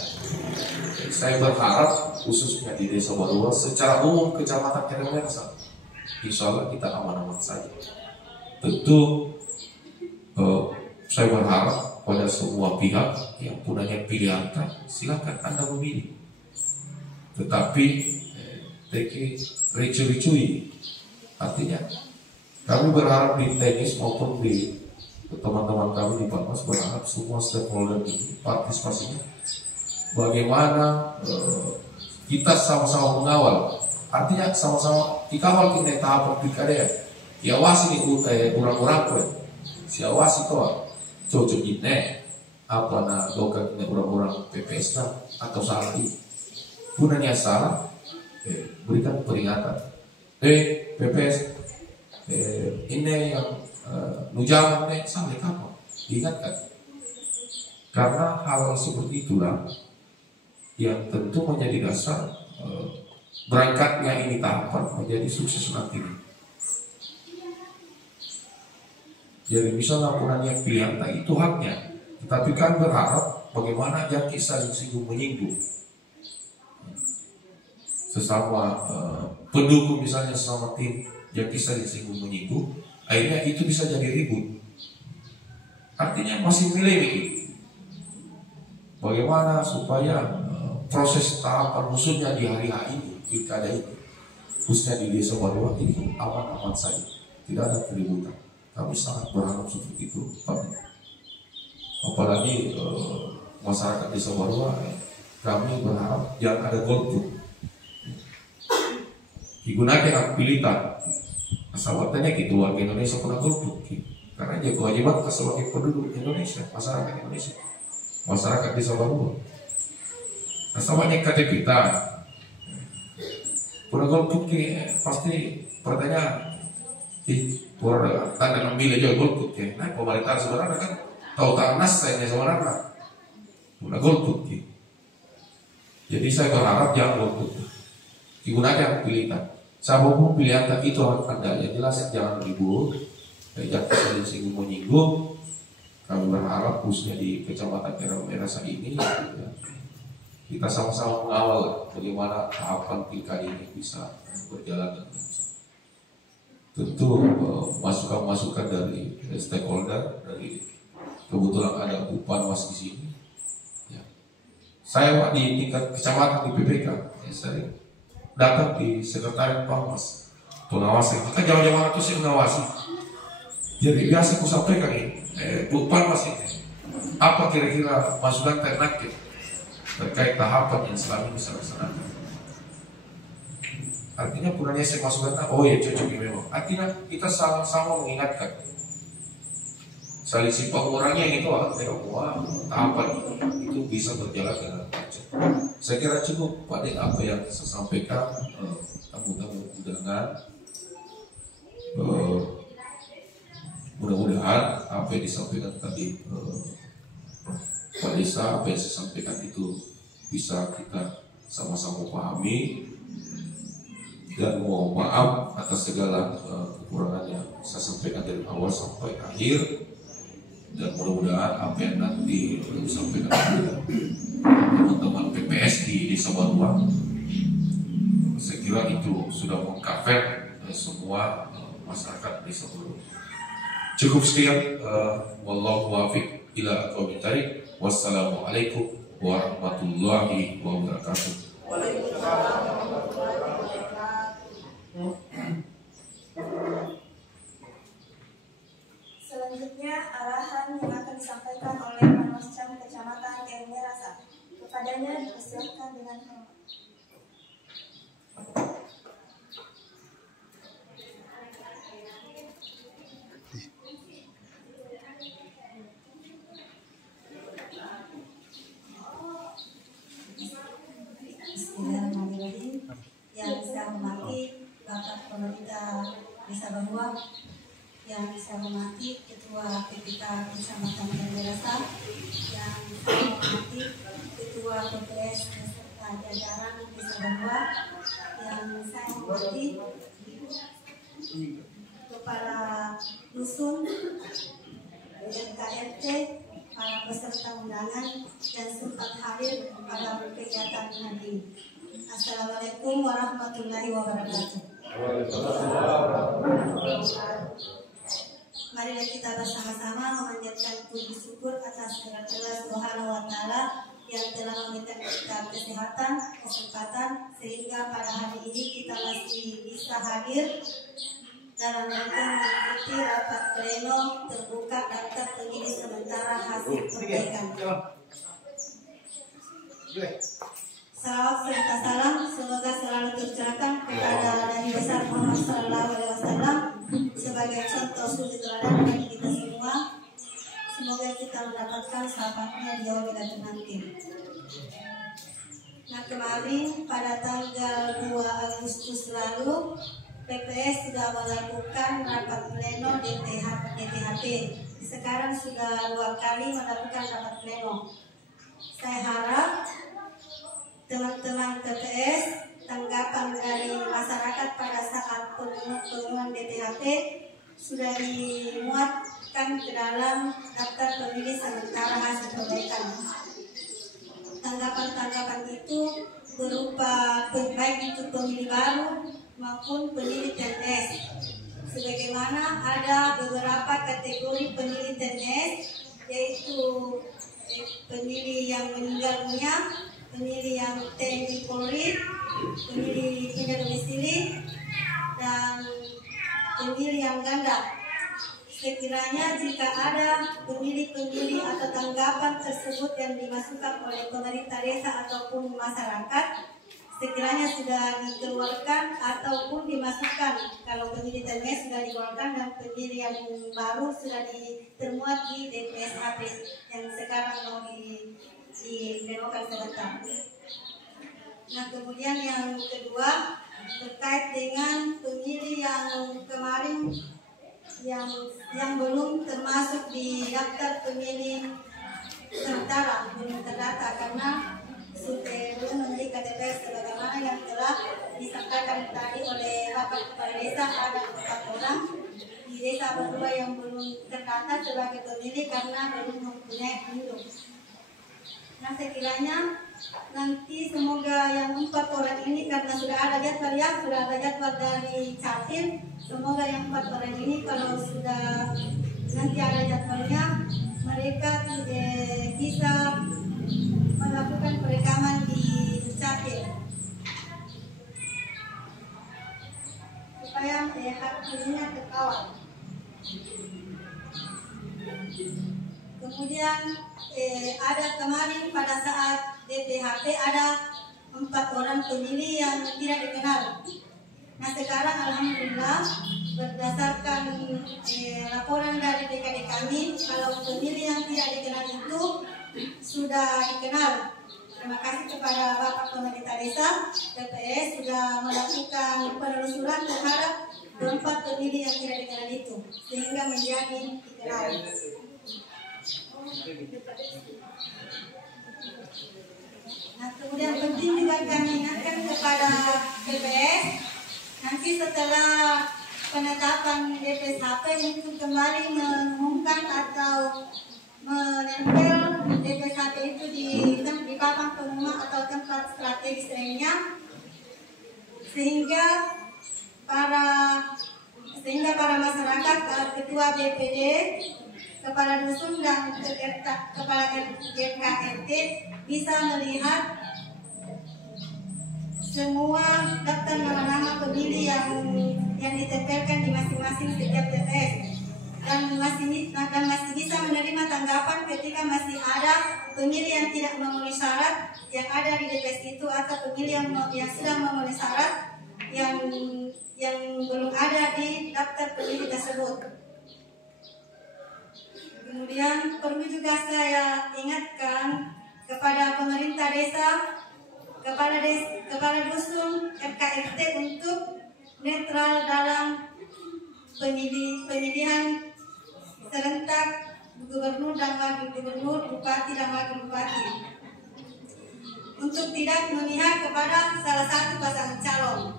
saya berharap khususnya di Desa Barua secara umum kecamatan Keremensa, insya Allah kita aman-aman saja. Tentu saya berharap pada semua pihak yang punya pilihan silakan Anda memilih. Tetapi ricu-ricu ini artinya kami berharap di tenis maupun di teman-teman kami di Palmas berharap semua stakeholder ini partisipasinya bagaimana kita sama-sama mengawal, artinya sama-sama dikawal kita tahap pilkada ya, diawasi nih orang-orang kue, siawasi kau cocok ini apa na lokat ini orang-orang PPS atau salah ini punanya salah berikan peringatan PPS ini yang nujangan sampai kapan diingatkan, karena hal seperti itulah yang tentu menjadi dasar berangkatnya ini tahapan menjadi sukses nanti. Jadi misalnya punya pilihan itu haknya, tetapi kan berharap bagaimana jaki saling singgung menyinggung sesama pendukung, misalnya sesama tim jaki saling singgung menyinggung, akhirnya itu bisa jadi ribut. Artinya masih milih bagaimana supaya proses tahapan musuhnya di hari ini, pilkada ini, khususnya di Desa Barua itu aman-aman saja, tidak ada keributan. Kami sangat berharap seperti itu, Pak. Apalagi masyarakat Desa Barua, kami berharap jangan ada golput. Digunakan hak pilihan. Asalnya gitu, warga Indonesia pernah golput. Karena dia kewajiban sebagai penduduk Indonesia, masyarakat Indonesia, masyarakat Desa Barua. Asalnya KTP kita, pernah golput pasti pertanyaan, tanda ambil aja golput ya. Nah, pemerintah sebenarnya kan tahu tanas saya sebenarnya, pernah golput. Jadi saya berharap jangan golput, digunakan pilihan. Siapapun pilihan itu hak Anda, yang jelas jangan ribut. Tidak saling singgung menyinggung. Kami berharap khususnya di Kecamatan Terong Merah ini kita sama-sama mengawal bagaimana tahapan pilkada ini bisa berjalan dengan lancar. Tentu masukan-masukan dari stakeholder, dari kebetulan ada Pupanwas di sini. Ya. Saya di tingkat kecamatan di PPK, sering datang di sekretariat Panwas, pengawasan. Kita jauh-jauh itu sih mengawasi. Jadi biasa aku sampaikan ini, Panwas ini, apa kira-kira masukan ternaktif terkait tahapan yang selama ini saya laksanakan. Artinya punanya saya masukkan, oh ya cocok ini memang. Artinya kita sama-sama mengingatkan, saling simpang orangnya itu bahwa tahapan ini itu bisa berjalan dengan lancar. Saya kira cukup pada apa yang saya sampaikan, tamu-tamu undangan. Mudah-mudahan apa yang disampaikan tadi Pak Desa, apa yang saya sampaikan itu bisa kita sama-sama pahami, dan mohon maaf atas segala kekurangan yang saya sampaikan dari awal sampai akhir, dan mudah-mudahan apa yang nanti disampaikan oleh teman-teman PPS di Desa Barua, saya kira itu sudah mengcover semua masyarakat Desa Barua. Cukup sekian, wallahu muwaffiq ila aqwamit thariq. Wassalamualaikum warahmatullahi wabarakatuh. Selanjutnya arahan yang akan disampaikan oleh Panwascam Kecamatan Terong Merah. Kepadanya dipersilakan dengan hormat. Bismillahirrahmanirrahim. Yang saya hormati Bapak Pemerintah Desa Barua, yang saya hormati Ketua PPK Kecamatan Terong Merah, yang saya hormati Ketua PPS beserta jajaran Desa Barua, yang saya hormati Kepala Dusun, RKRT, para peserta undangan dan sempat hadir pada kegiatan hari ini. Assalamualaikum warahmatullahi wabarakatuh. Marilah kita bersama-sama memanjatkan puji syukur atas kehadirat Allah Subhanahu wa Ta'ala yang telah memberikan kita kesehatan, kesempatan, sehingga pada hari ini kita masih bisa hadir dalam rangka mengikuti rapat pleno terbuka daftar pemilih sementara hasil perbaikan. Salawat serta salam semoga selalu tercurahkan kepada Nabi besar Muhammad SAW sebagai contoh suri teladan bagi kita semua. Semoga kita mendapatkan syafaatnya di yaumil akhir nanti. Nah, kemarin pada tanggal 2 Agustus lalu PPS sudah melakukan rapat pleno DTHP. Sekarang sudah 2 kali melakukan rapat pleno. Saya harap teman-teman PPS, tanggapan dari masyarakat pada saat pengumuman DTHP sudah dimuat dimasukkan ke dalam daftar pemilih sementara hasil perbaikan. Tanggapan-tanggapan itu berupa baik itu pemilih baru maupun pemilih TNS. Sebagaimana ada beberapa kategori pemilih TNS, yaitu pemilih yang meninggal dunia, pemilih yang TNI Polri, pemilih pindah domisili, dan pemilih yang ganda. Sekiranya jika ada pemilih-pemilih atau tanggapan tersebut yang dimasukkan oleh pemerintah desa ataupun masyarakat, sekiranya sudah dikeluarkan ataupun dimasukkan, kalau pemilih TNS sudah dikeluarkan dan pemilih yang baru sudah termuat di DPSHP yang sekarang mau didemokan sebentar. Nah, kemudian yang kedua terkait dengan pemilih yang kemarin yang belum termasuk di daftar pemilih sementara, belum terdata karena belum memiliki KTP sebagaimana yang telah disampaikan tadi oleh Bapak Kepala Desa. Ada 4 orang di desa berdua yang belum terdata sebagai pemilih karena belum mempunyai induk. Nah, sekiranya nanti semoga yang 4 orang ini, karena sudah ada jadwal dari Capil, semoga yang 4 orang ini kalau sudah nanti ada jadwalnya, mereka bisa melakukan perekaman di Capil supaya hak pilihnya terkawal. Kemudian ada kemarin pada saat DPHP ada 4 orang pemilih yang tidak dikenal. Nah, sekarang alhamdulillah berdasarkan laporan dari DKD kami, kalau pemilih yang tidak dikenal itu sudah dikenal. Terima kasih kepada Bapak Pemerintah Desa, TPS sudah melakukan penelusuran terhadap 4 pemilih yang tidak dikenal itu sehingga menjadi dikenal. Nah, kemudian penting juga kami ingatkan kepada TPS, nanti setelah penetapan DPSHP untuk kembali mengumumkan atau menempel DPSHP itu di papan pengumuman atau tempat strategis lainnya, sehingga para masyarakat, ketua BPD, kepala dusun dan kepala RKRT bisa melihat semua daftar nama-nama pemilih yang ditempelkan di masing-masing setiap TPS, dan masih bisa menerima tanggapan ketika masih ada pemilih yang tidak memenuhi syarat yang ada di DPS itu, atau pemilih yang sudah memenuhi syarat yang belum ada di daftar pemilih tersebut. Kemudian perlu juga saya ingatkan kepada pemerintah desa, kepala dusun, RKRT untuk netral dalam pemilihan serentak gubernur dan wakil gubernur, bupati dan wakil bupati, untuk tidak memihak kepada salah satu pasangan calon.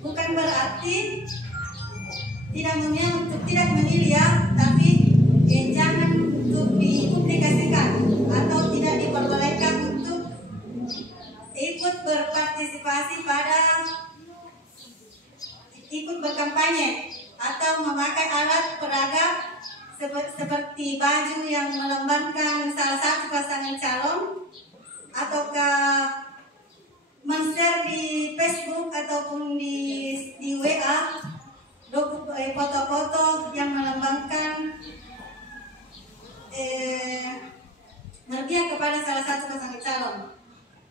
Bukan berarti tidak memihak untuk tidak memilih ya, tapi jangan untuk dipublikasikan atau tidak diperbolehkan untuk ikut berpartisipasi pada ikut berkampanye atau memakai alat peraga seperti baju yang melambangkan salah satu pasangan calon, ataukah men-share di Facebook ataupun di WA foto-foto yang melambangkan berpihak kepada salah satu pasangan calon.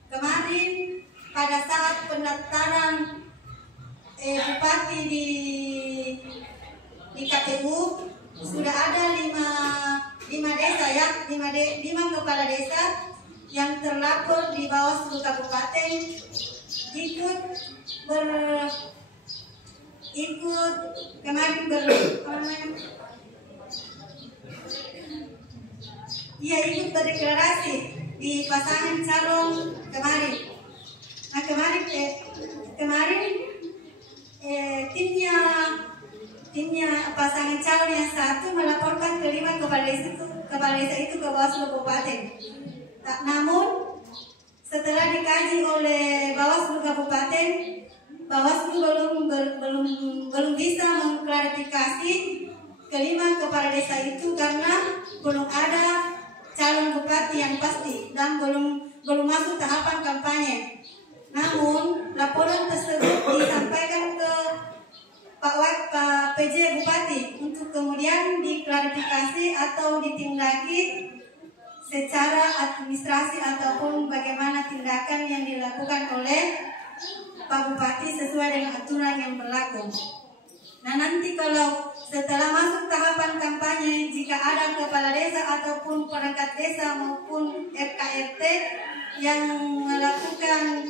Kemarin pada saat pendaftaran bupati di KPU sudah ada 5 desa ya, 5 kepala desa yang terlapor di Bawaslu Kabupaten ikut berdeklarasi di pasangan calon kemarin. Nah, kemarin timnya timnya pasangan calon yang satu melaporkan kelima kepala desa itu ke Bawaslu Kabupaten. Namun setelah dikaji oleh Bawaslu Kabupaten, Bawaslu belum bisa mengklarifikasi kelima kepala desa itu karena belum ada calon bupati yang pasti dan belum masuk tahapan kampanye. Namun laporan tersebut disampaikan ke Pak PJ Bupati untuk kemudian diklarifikasi atau ditindaki secara administrasi ataupun bagaimana tindakan yang dilakukan oleh Pak Bupati sesuai dengan aturan yang berlaku. Nah, nanti kalau setelah masuk tahapan kampanye, jika ada kepala desa ataupun perangkat desa maupun RKRT yang melakukan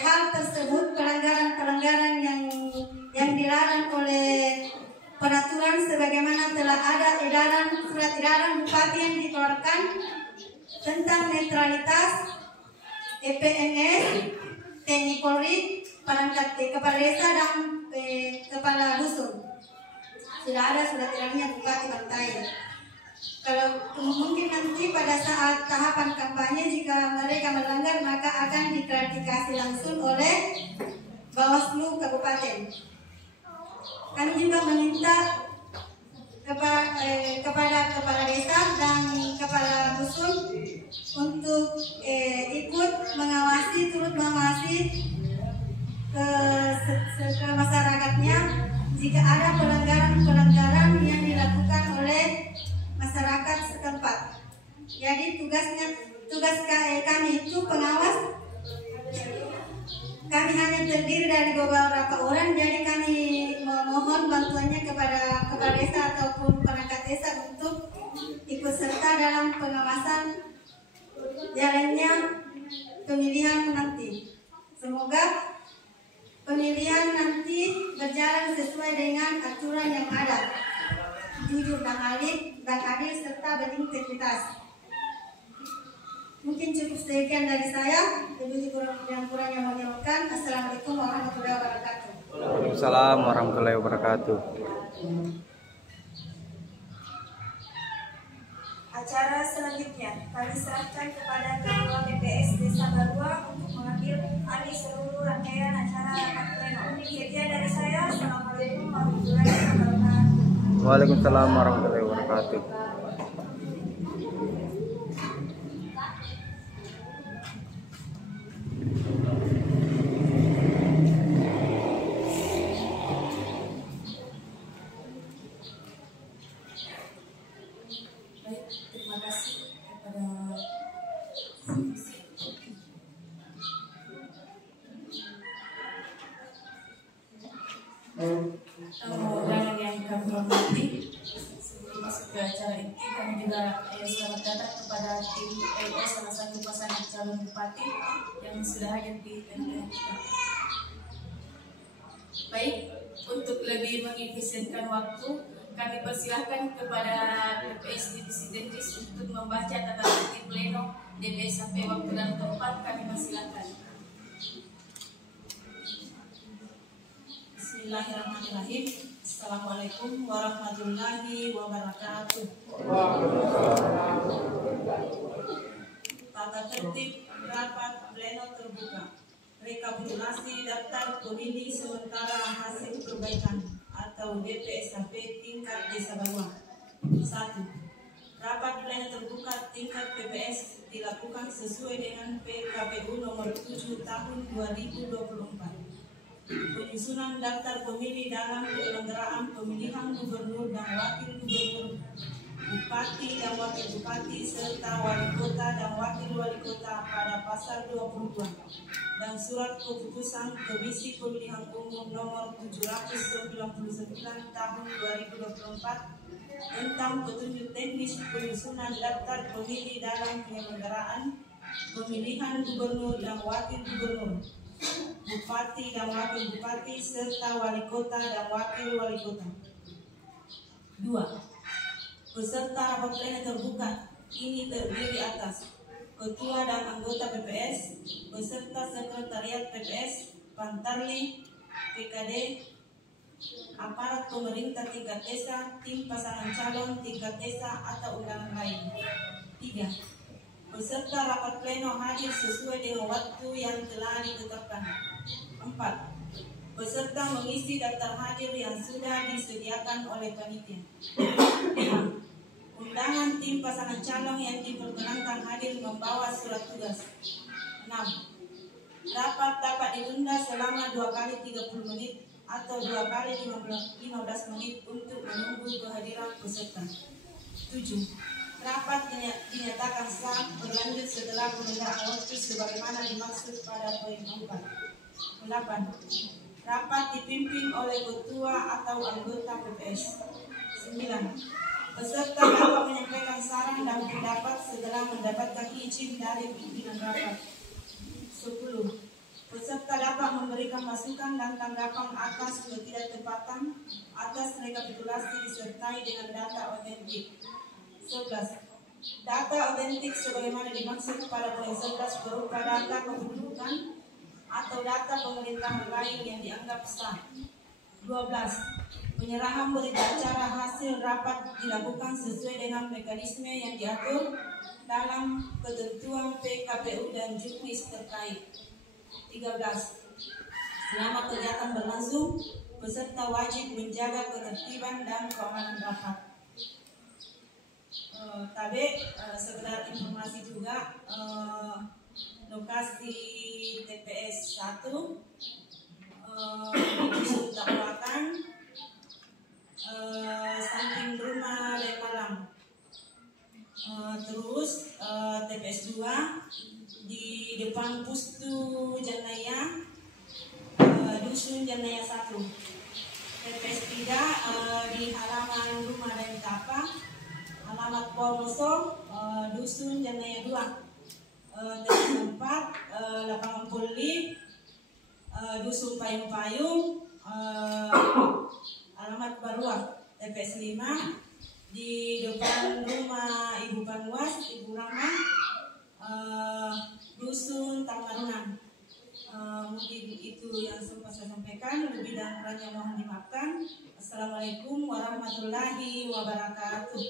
hal tersebut, pelanggaran-pelanggaran yang dilarang oleh peraturan sebagaimana telah ada surat edaran bupati yang dikeluarkan tentang netralitas EPNS, TNI Polri, perangkat kepala desa dan kepala dusun. Sudah ada surat edarannya Bupati Bantaeng. Kalau mungkin nanti pada saat tahapan kampanye jika mereka melanggar maka akan diklarifikasi langsung oleh Bawaslu Kabupaten. Kami juga meminta kepada kepala desa dan kepala dusun untuk turut mengawasi ke masyarakatnya jika ada pelanggaran yang dilakukan oleh masyarakat setempat. Jadi tugas kami itu pengawas. Kami hanya terdiri dari beberapa orang, jadi kami memohon bantuannya kepada kepala desa ataupun perangkat desa untuk ikut serta dalam pengawasan jalannya pemilihan nanti. Semoga pemilihan nanti berjalan sesuai dengan aturan yang ada, jujur dan adil serta berintegritas. Mungkin cukup sekian dari saya. Lebih kurang yang menjelaskan. Assalamualaikum warahmatullahi wabarakatuh. Waalaikumsalam warahmatullahi wabarakatuh. Acara selanjutnya kami serahkan kepada Ketua BPS Desa Barua untuk mengambil alih seluruh rangkaian acara rapat pleno. Sekian dari saya. Assalamualaikum warahmatullahi wabarakatuh. Waalaikumsalam warahmatullahi wabarakatuh. Terima kasih kepada undangan yang kami hormati. Sebelum masuk ke acara inti, kami juga selamat datang kepada tim LO salah satu pasangan calon bupati yang sudah hadir di tengah kita. Baik, untuk lebih mengefisienkan waktu, kami persilahkan kepada DPS Divisi Teknis untuk membaca tata tertib pleno DPS sampai waktu dan tempat. Kami persilahkan. Bismillahirrahmanirrahim. Assalamualaikum warahmatullahi wabarakatuh. Tata tertib rapat pleno terbuka. Rekapitulasi daftar pemilih sementara hasil perbaikan atau DPSHP tingkat Desa Barua. 1. Rapat pleno terbuka tingkat PPS dilakukan sesuai dengan PKPU nomor 7 tahun 2024. Penyusunan daftar pemilih dalam penyelenggaraan pemilihan gubernur dan wakil gubernur, bupati dan wakil bupati serta wali kota dan wakil wali kota pada pasal 22 dan surat keputusan Komisi Pemilihan Umum nomor 799 tahun 2024 tentang petunjuk teknis penyusunan daftar pemilih dalam penyelenggaraan pemilihan gubernur dan wakil gubernur, bupati dan wakil bupati serta wali kota dan wakil wali kota. 2. Peserta rapat pleno terbuka ini terdiri atas Ketua dan anggota PPS beserta Sekretariat PPS, Pantarli, PKD, aparat pemerintah tingkat desa, tim pasangan calon tingkat desa atau undangan lain. 3. Peserta rapat pleno hadir sesuai dengan waktu yang telah ditetapkan. 4. Peserta mengisi daftar hadir yang sudah disediakan oleh panitia. 5. Undangan tim pasangan calon yang diperkenankan hadir membawa surat tugas. 6. Rapat dapat ditunda selama 2 kali 30 menit atau 2 kali 15 menit untuk menunggu kehadiran peserta. 7. Rapat dinyatakan sah berlanjut setelah penundaan waktu sebagaimana dimaksud pada poin 4. 8. Rapat dipimpin oleh ketua atau anggota PPS. 9. Peserta dapat menyampaikan saran dan pendapat setelah mendapatkan izin dari pimpinan rapat. 10. Peserta dapat memberikan masukan dan tanggapan atas ketidaktepatan atas rekapitulasi disertai dengan data otentik. 11. Data otentik sebagaimana dimaksud pada poin 11 berupa data kependudukan atau data pemerintahan lain yang dianggap sah. 12. Penyerahan berita acara hasil rapat dilakukan sesuai dengan mekanisme yang diatur dalam ketentuan PKPU dan juknis terkait. 13. Selama kegiatan berlangsung, peserta wajib menjaga ketertiban dan keamanan rapat. Sekedar informasi juga, lokasi TPS 1 Dusun Takwatan, samping rumah Lemalang. Terus TPS 2 di depan Pustu Janaya, Dusun Janaya 1. TPS 3 di halaman rumah Dentapa, alamat Pomoso, Dusun Janaya 2. TPS 4 lapangan Poli, Dusun Payung-Payung, alamat Barua. TPS 5 di depan rumah Ibu Panwas, Ibu Rama, Dusun Tamarunan. Mungkin itu yang sempat saya sampaikan. Lebih dan kurangnya mohon dimaafkan. Assalamualaikum warahmatullahi wabarakatuh.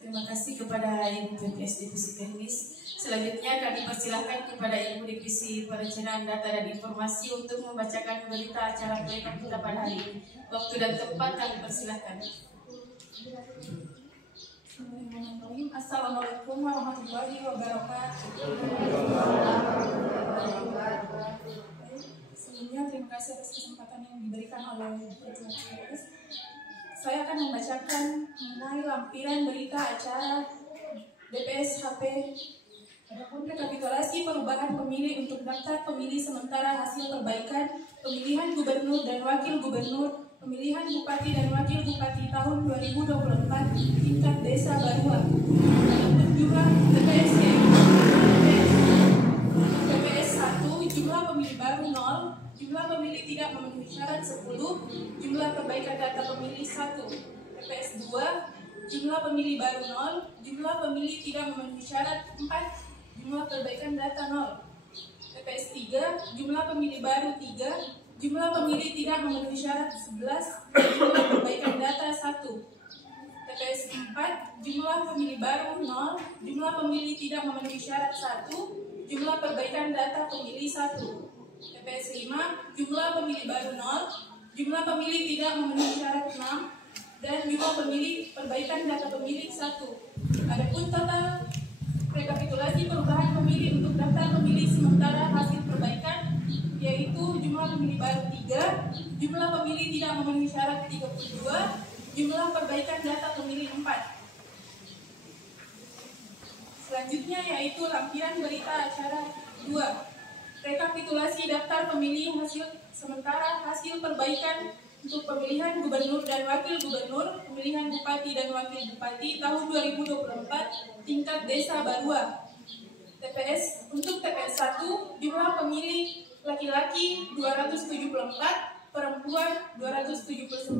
Terima kasih kepada Ibu PPS Divisi Teknis. Selanjutnya kami persilahkan kepada Ibu Divisi Perencanaan Data dan Informasi untuk membacakan berita acara pleno kita pada hari ini. Waktu dan tempat kami persilahkan. Assalamualaikum warahmatullahi wabarakatuh. Sebelumnya terima kasih atas kesempatan yang diberikan oleh PPS. Saya akan membacakan mengenai lampiran berita acara DPS HP. Adapun rekapitulasi perubahan pemilih untuk daftar pemilih sementara hasil perbaikan pemilihan gubernur dan wakil gubernur, pemilihan bupati dan wakil bupati tahun 2024 tingkat desa Barua. Adapun jumlah TPS TPS 1 jumlah pemilih baru 0, jumlah pemilih tidak memenuhi syarat 10, jumlah perbaikan data pemilih 1. TPS 2 jumlah pemilih baru 0, jumlah pemilih tidak memenuhi syarat 4, jumlah perbaikan data 0. TPS 3 jumlah pemilih baru 3, jumlah pemilih tidak memenuhi syarat 11, jumlah perbaikan data 1. TPS 4 jumlah pemilih baru 0, jumlah pemilih tidak memenuhi syarat 1, jumlah perbaikan data pemilih 1. TPS 5 jumlah pemilih baru 0, jumlah pemilih tidak memenuhi syarat 6, dan jumlah pemilih perbaikan data pemilih 1. Adapun total rekapitulasi perubahan pemilih untuk daftar pemilih sementara hasil perbaikan yaitu jumlah pemilih baru 3, jumlah pemilih tidak memenuhi syarat 32, jumlah perbaikan data pemilih 4. Selanjutnya yaitu lampiran berita acara 2. Rekapitulasi daftar pemilih hasil sementara hasil perbaikan untuk pemilihan gubernur dan wakil gubernur, pemilihan bupati dan wakil bupati tahun 2024 tingkat desa Barua. TPS untuk TPS 1 jumlah pemilih laki-laki 274, perempuan 279,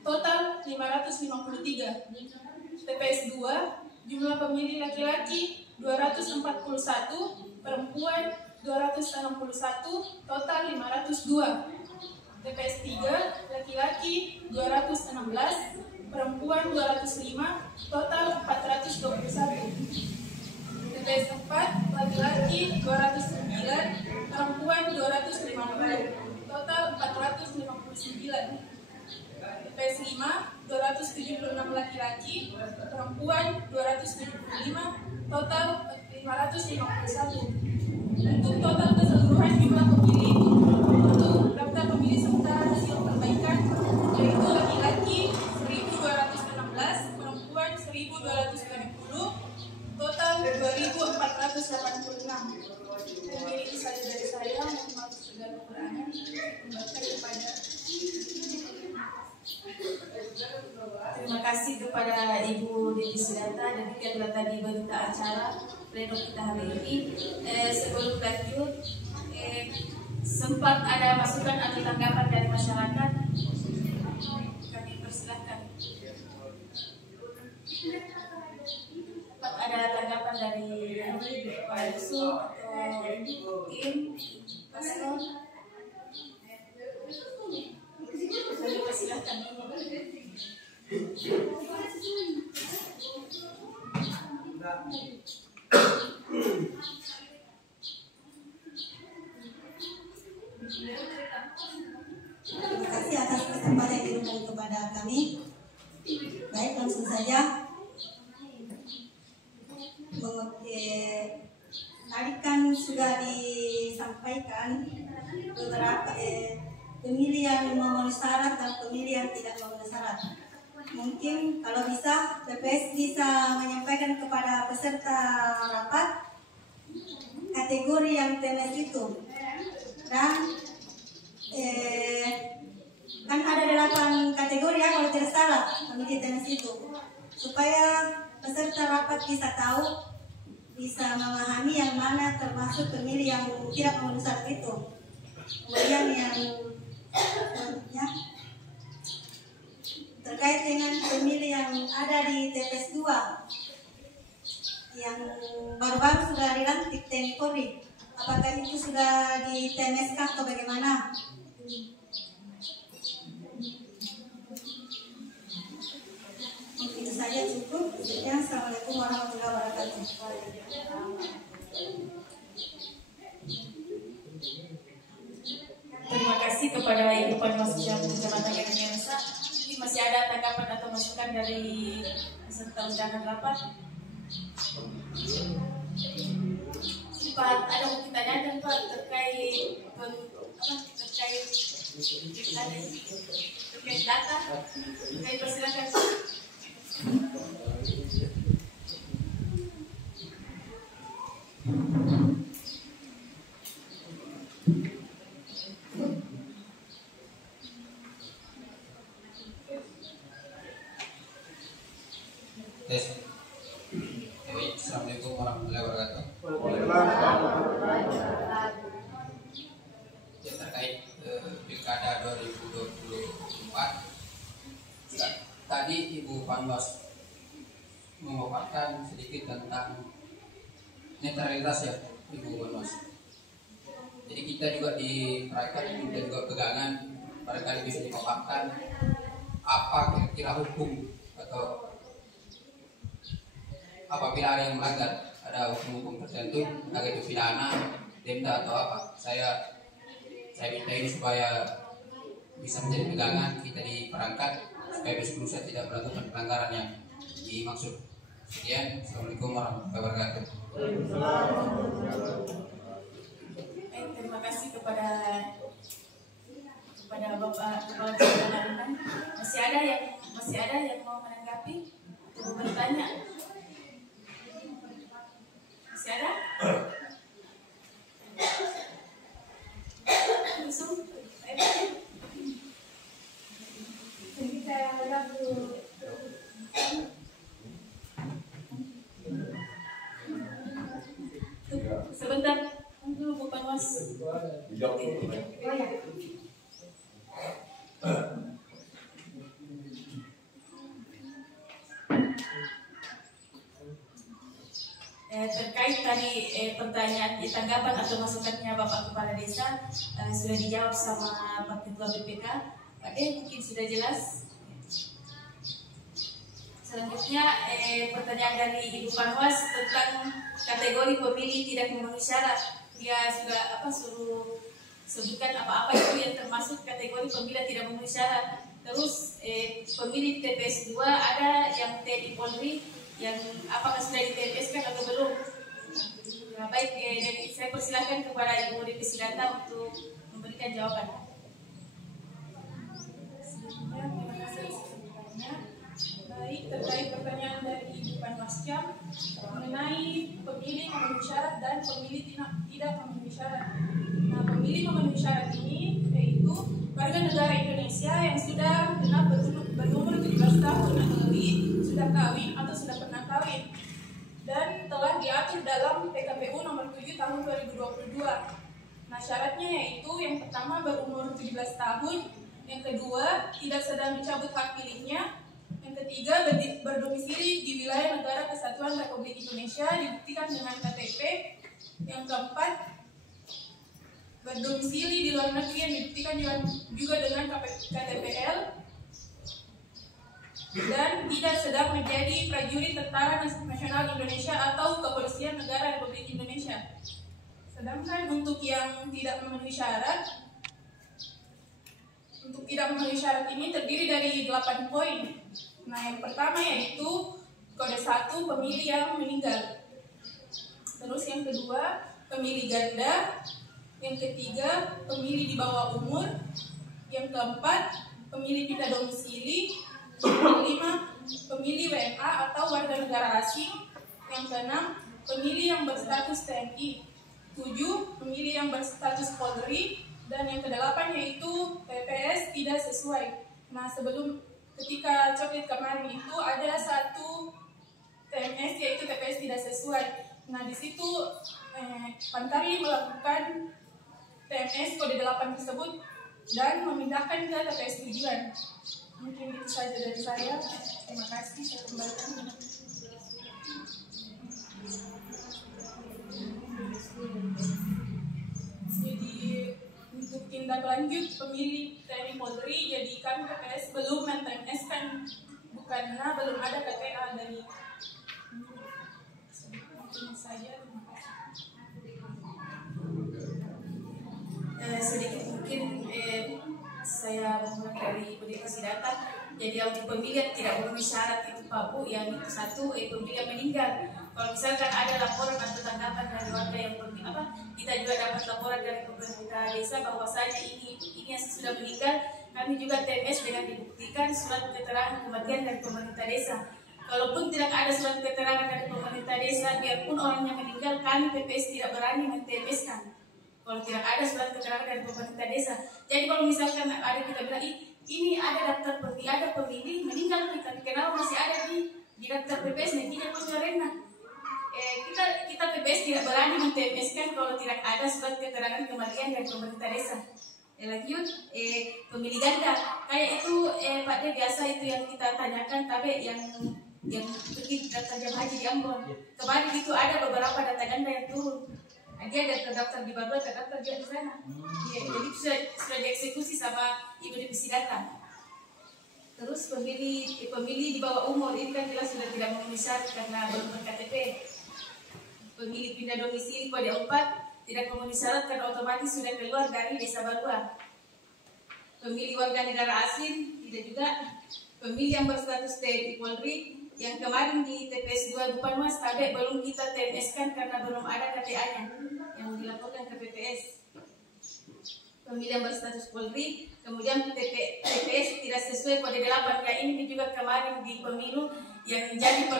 total 553. TPS 2 jumlah pemilih laki-laki 241, perempuan 261, total 502. TPS 3, laki-laki 216, perempuan 205, total 421. TPS 4, laki-laki 209, perempuan 250, total 459. TPS 5, 276 laki-laki, perempuan 275, total 551. Untuk total keseluruhan jumlah pemilih untuk daftar pemilih serta hasil perbaikan yaitu laki-laki 1.216, perempuan 1.270, total 2.486. Mungkin itu saja dari saya. Mohon maaf segala kekurangan. Kembalikan kepada. Terima kasih kepada Ibu Diti Sudata. Demikianlah tadi berita acara pleno kita hari ini. Sebelum lanjut, sempat ada masukan atau tanggapan dari masyarakat, kami persilahkan. Sempat ada tanggapan dari Pak Yusuf atau tim paslon, kami persilahkan. Terima kasih atas kesempatan yang diberikan kepada kami. Baik, langsung saja. Tadi kan sudah disampaikan beberapa pemilih yang memenuhi syarat dan pemilih yang tidak memenuhi syarat. Mungkin kalau bisa TPS bisa menyampaikan kepada peserta rapat kategori yang TPS itu, dan kan ada 8 kategori ya kalau tidak salah pemilih TPS itu, supaya peserta rapat bisa tahu, bisa memahami yang mana termasuk pemilih yang tidak memenuhi syarat itu. Kemudian yang ya, terkait dengan pemilih yang ada di TPS 2 yang baru-baru sudah dilantik TNI Polri, apakah itu sudah di TMSK atau bagaimana? Itu saja cukup. Ya, Assalamualaikum warahmatullahi wabarakatuh. Terima kasih kepada Ibu Panwas Kecamatan Yanasa. Masih ada tanggapan atau masukan dari peserta undangan rapat? Sempat ada yang kita tanyakan Pak terkait data, terkait persilakan. Assalamualaikum warahmatullahi wabarakatuh. Ya, terkait pilkada 2024, tadi Ibu Panwas memaparkan sedikit tentang netralitas ya Ibu Panwas. Jadi kita juga di perairan, kita juga pegangan barangkali bisa dipaparkan apa kira-kira hukum atau apabila ada yang melanggar, ada hukum-hukum tertentu, entah itu pidana, denda atau apa. Saya minta ini supaya bisa menjadi pegangan kita di perangkat, supaya besok lusa tidak melakukan pelanggaran yang dimaksud. Sekian, Assalamualaikum warahmatullahi wabarakatuh. Terima kasih kepada Bapak Kepala Pemerintahan. Masih ada yang mau menanggapi atau bertanya? Masih ada? Langsung. Sebentar, dulu Bu Panwas. terkait tadi pertanyaan tanggapan atau masukannya Bapak Kepala Desa sudah dijawab sama Pak Ketua BPK. Pak De, mungkin sudah jelas. Selanjutnya pertanyaan dari Ibu Panwas tentang kategori pemilih tidak memenuhi syarat. Dia sudah suruh sebutkan apa-apa itu yang termasuk kategori pemilih tidak memenuhi syarat. Terus pemilih TPS 2 ada yang TNI Polri, yang apakah sudah di TPS kan atau belum? Nah, baik, saya persilahkan kepada Ibu Divisi Data untuk memberikan jawaban. Terima kasih sebenarnya. Baik, terkait pertanyaan dari Ibu Panwascam mengenai pemilih memenuhi syarat dan pemilih tidak memenuhi syarat. Nah, pemilih memenuhi syarat ini yaitu warga negara Indonesia yang sudah genap berumur 17 tahun atau lebih, sudah kawin atau sudah pernah kawin, dan telah diatur dalam PKPU nomor 7 tahun 2022. Nah, syaratnya yaitu yang pertama berumur 17 tahun, yang kedua tidak sedang dicabut hak pilihnya, yang ketiga berdomisili di wilayah negara kesatuan Republik Indonesia dibuktikan dengan KTP, yang keempat berdomisili di luar negeri yang dibuktikan juga dengan KTPL, dan tidak sedang menjadi prajurit Tentara Nasional Indonesia atau Kepolisian Negara Republik Indonesia. Sedangkan untuk yang tidak memenuhi syarat, ini terdiri dari 8 poin. Nah, yang pertama yaitu kode 1 pemilih yang meninggal. Terus yang kedua pemilih ganda. Yang ketiga, pemilih di bawah umur. Yang keempat, pemilih pindah domisili. Yang kelima, pemilih WNA atau warga negara asing. Yang keenam, pemilih yang berstatus TNI. 7, pemilih yang berstatus Polri. Dan yang kedelapan yaitu TPS tidak sesuai. Nah, ketika coklit kemarin itu ada satu TMS yaitu TPS tidak sesuai. Nah, di situ Pantari melakukan TMS kode 8 tersebut dan memindahkan ke TPS tujuan. Mungkin itu saja dari saya. Terima kasih. Saya kembalikan. Jadi untuk tindak lanjut pemilih TNI Polri, jadikan TPS belum men-TMS kan, bukannya belum ada KTA dari mungkin saja. Terima kasih. Sedikit mungkin saya memulai dari Ibu Divisi Data. Jadi untuk pemilih yang tidak memenuhi syarat itu Pak Bu, yang itu satu pemilih yang meninggal. Kalau misalkan ada laporan atau tanggapan dari warga yang kita juga dapat laporan dari pemerintah desa bahwasanya ini yang sudah meninggal, kami juga TMS dengan dibuktikan surat keterangan kematian dari pemerintah desa. Kalaupun tidak ada surat keterangan dari pemerintah desa, biarpun orangnya meninggal, kami PPS tidak berani men-TMS-kan. Kalau tidak ada surat keterangan dari pemerintah desa. Jadi kalau misalkan ada kita bilang ini ada daftar pemilih meninggal, tapi kenapa masih ada di daftar PPS? Nantinya kocorena. Kita PPS tidak berani men-TMS-kan kalau tidak ada surat keterangan kematian dari pemerintah desa. Lanjut, pemilih ganda kayak itu Pak De, biasa itu yang kita tanyakan, tapi yang pergi daftar jamaah haji di Ambon kemarin itu ada beberapa data ganda yang turun. Dia ada terdaftar di Barua, terdaftar juga di sana. Jadi sudah dieksekusi sama Ibu Divisi Data. Terus pemilih di bawah umur ini kan jelas sudah tidak memenuhi syarat karena belum berKTP. Pemilih pindah domisili kode 4 tidak memenuhi syarat karena otomatis sudah keluar dari desa Barua. Pemilih warga negara asing tidak juga. Pemilih yang berstatus TNI Polri yang kemarin di TPS 2 Bupanwas tapi belum kita TMS-kan karena belum ada KTA-nya yang dilaporkan ke PPS. Pemilih yang berstatus Polri, kemudian TPS tidak sesuai kode 8. Ya, ini juga kemarin di pemilu yang jadi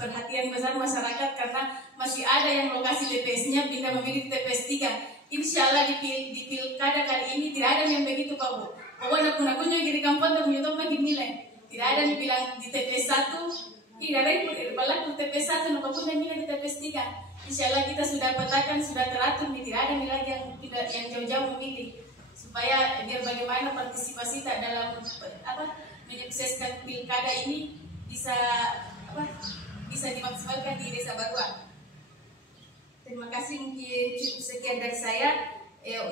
perhatian besar masyarakat karena masih ada yang lokasi TPS-nya pindah memilih TPS 3. Insya Allah di pilkada kali ini tidak ada yang begitu Pak Bu. Pokoknya punya di kampung dan menyutup lagi nilai. Tidak ada yang bilang di TPS 1, tidak ada yang berlaku TPS 1, apapun yang nilai di TPS 3. Insya Allah kita sudah petakan, sudah teratur, tidak ada nilai yang jauh-jauh memilih. Supaya biar bagaimana partisipasi tak dalam menyukseskan pilkada ini bisa bisa dimaksimalkan di Desa Barua. Terima kasih, mungkin cukup sekian dari saya.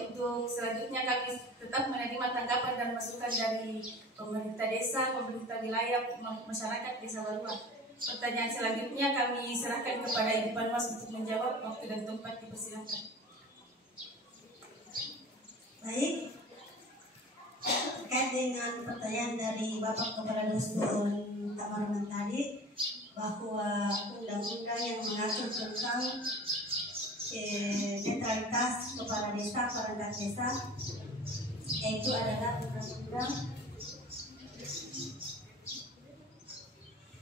Untuk selanjutnya kami tetap menerima tanggapan dan masukan dari pemerintah desa, pemerintah wilayah, masyarakat Desa Barua. Pertanyaan selanjutnya kami serahkan kepada Ibu Panwas untuk menjawab. Waktu dan tempat dipersilakan. Baik, terkait dengan pertanyaan dari Bapak Kepala Dusun Tamarungan tadi, bahwa undang-undang yang mengatur tentang netralitas kepala desa, perangkat desa, yaitu adalah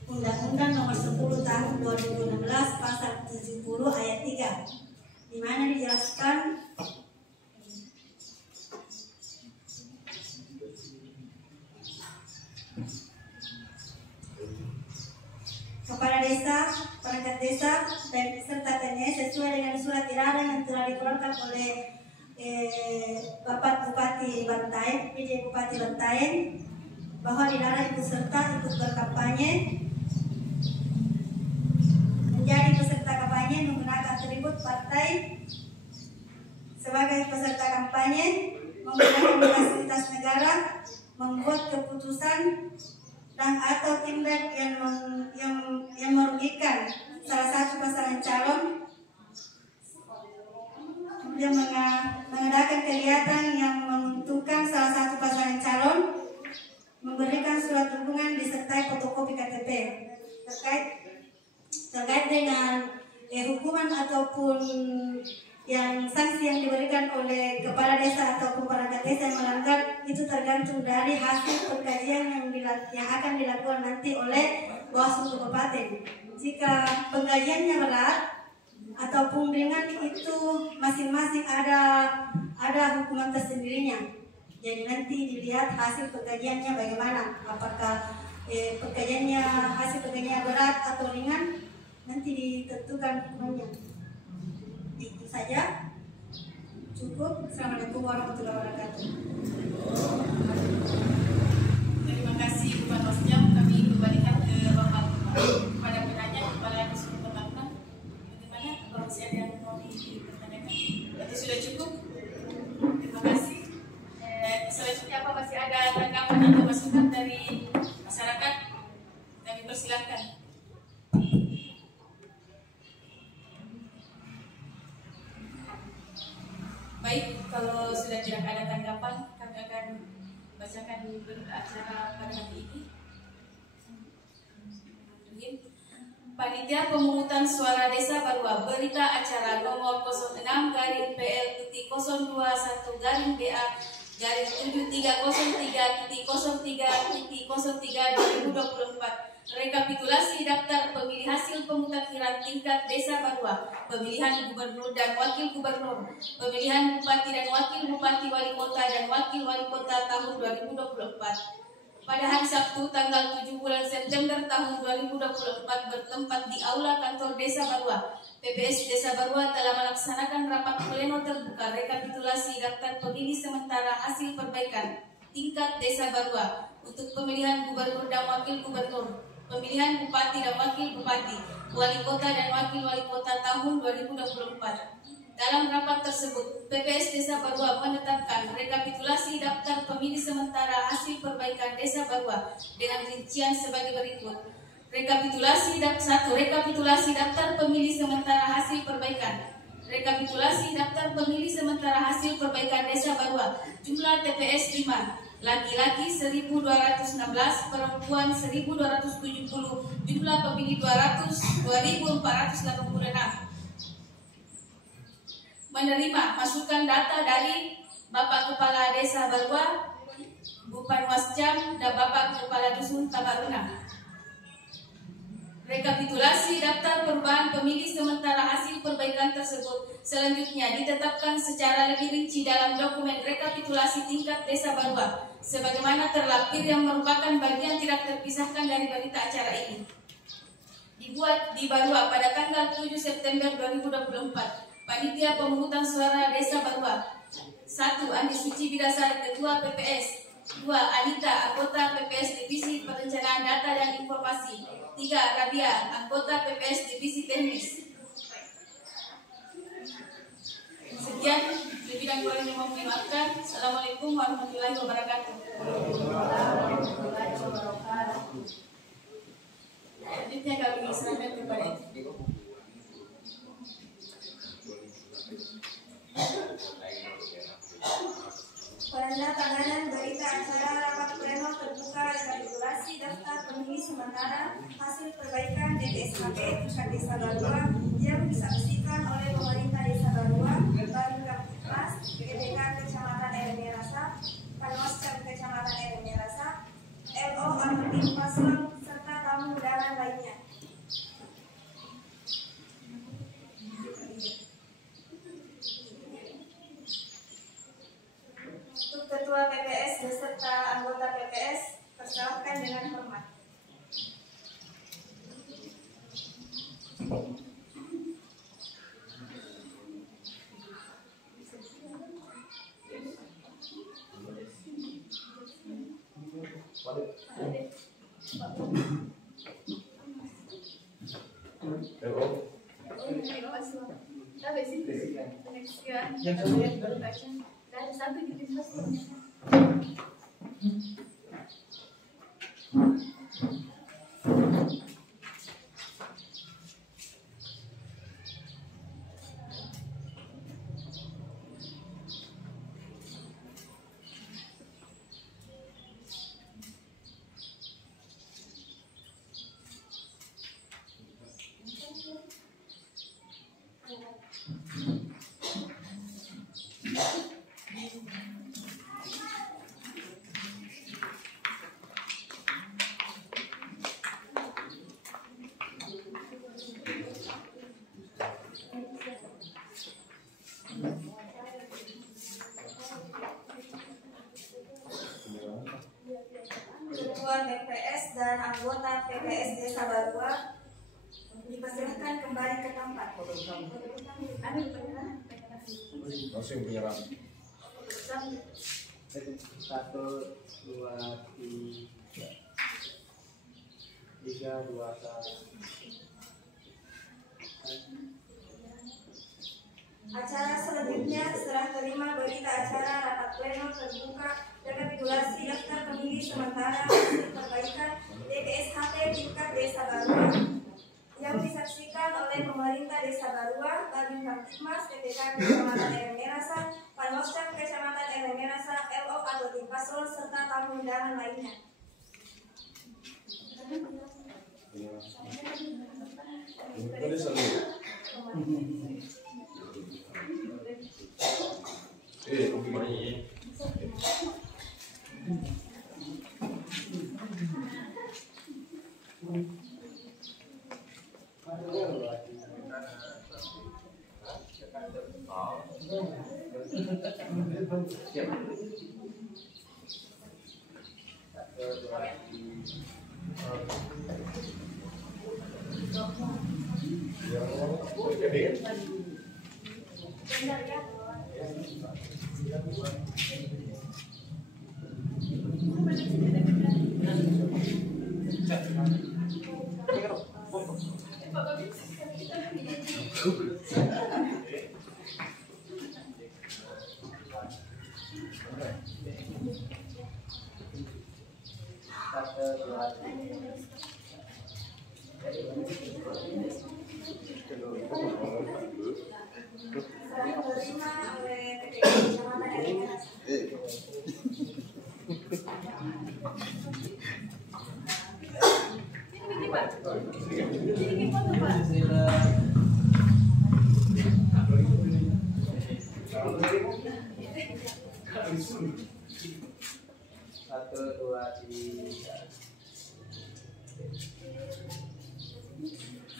Undang-Undang Nomor 10 Tahun 2016 Pasal 70 Ayat 3, di mana dijelaskan kepala desa, perangkat desa, dan serta TNI sesuai dengan surat edaran yang telah dikeluarkan oleh Bapak Bupati Bantaeng, PJ Bupati Bantaeng, bahwa dilarang ikut serta ikut berkampanye, menjadi peserta kampanye menggunakan atribut partai sebagai peserta kampanye, menggunakan fasilitas negara, membuat keputusan dan atau tindak yang merugikan salah satu pasangan calon, kemudian mengadakan kegiatan yang menguntungkan salah satu pasangan calon, memberikan surat dukungan disertai fotokopi KTP. Terkait dengan hukuman ataupun yang sanksi yang diberikan oleh kepala desa atau perangkat desa yang melanggar, itu tergantung dari hasil pengkajian yang akan dilakukan nanti oleh Bawaslu Kabupaten. Jika pengkajiannya berat ataupun ringan, itu masing-masing ada hukuman tersendirinya. Jadi nanti dilihat hasil pengkajiannya bagaimana, apakah hasil pengkajiannya berat atau ringan, nanti ditentukan hukumannya. Itu saja, cukup. Assalamualaikum warahmatullahi wabarakatuh. Terima kasih Bu Panwasnya. Kami kembalikan ke Bapak kepada penanya Kepala Dusun Tamarungan. Bagaimana? Kalau masih ada yang mau dipertanyakan? Itu sudah cukup. Terima kasih. Selanjutnya apa masih ada tanggapan atau masukan dari masyarakat? Kami persilakan. Baik, kalau sudah tidak ada tanggapan, kami akan bacakan berita acara pada hari ini. Panitia Pemungutan Suara Desa Barua, berita acara nomor 06-PL.0303.03.03.03.2024. Rekapitulasi daftar pemilih hasil pemutakhiran tingkat Desa Barua, pemilihan gubernur dan wakil gubernur, pemilihan bupati dan wakil bupati, wali kota dan wakil wali kota tahun 2024. Pada hari Sabtu tanggal 7 bulan September tahun 2024 bertempat di Aula Kantor Desa Barua. PPS Desa Barua telah melaksanakan rapat pleno terbuka rekapitulasi daftar pemilih sementara hasil perbaikan tingkat Desa Barua untuk pemilihan gubernur dan wakil gubernur, pemilihan bupati dan wakil bupati, wali kota dan wakil wali kota tahun 2024. Dalam rapat tersebut, PPS Desa Barua menetapkan rekapitulasi daftar pemilih sementara hasil perbaikan Desa Barua dengan rincian sebagai berikut. Rekapitulasi daftar pemilih sementara hasil perbaikan. Rekapitulasi daftar pemilih sementara hasil perbaikan Desa Barua. Jumlah TPS 5. Laki-laki 1.216, perempuan 1.270, jumlah pemilih 2.486. Menerima masukan data dari Bapak Kepala Desa Barua, Bu Panwasjam, dan Bapak Kepala Dusun Tamarungan. Rekapitulasi daftar perubahan pemilih sementara hasil perbaikan tersebut selanjutnya ditetapkan secara lebih rinci dalam dokumen rekapitulasi tingkat Desa Barua sebagaimana terlampir yang merupakan bagian tidak terpisahkan dari berita acara ini. Dibuat di Barua pada tanggal 7 September 2024. Panitia Pemungutan Suara Desa Barua. 1. Andi Suci Bidasari, Ketua PPS. 2. Anita, anggota PPS Divisi Perencanaan Data dan Informasi Informasi. 3. Rabia, anggota PPS Divisi Teknis. Sekian, lebih dan kurangnya mohon dimaafkan. Assalamualaikum warahmatullahi wabarakatuh. Selanjutnya kami serahkan kepada Penandatanganan berita acara rapat pleno terbuka rekapitulasi daftar pemilih sementara hasil perbaikan DPSKP tingkat Desa Barua yang disaksikan oleh pemerintah Desa Barua, Babinkamtibmas, GDK Kecamatan RW Rasa, Panwascam Kecamatan RW Rasa, LO Anutin Paslon serta tamu undangan lainnya. Ketua PPS beserta anggota PPS persilahkan dengan hormat. Ketua BPS dan anggota PPS Desa Barua dipersilahkan kembali ke tempat. Langsung menyerang. 1, 2, 3, 2, 1. Acara selanjutnya serah terima berita acara rapat pleno terbuka rekapitulasi daftar pemilih sementara hasil perbaikan DPSKP tingkat Desa Barua yang disaksikan oleh pemerintah Desa Barua, Babinkamtibmas, PPK Kecamatan RW Rasa, Panwascam Kecamatan RW Rasa, LO Anutin Paslon serta tamu undangan lainnya.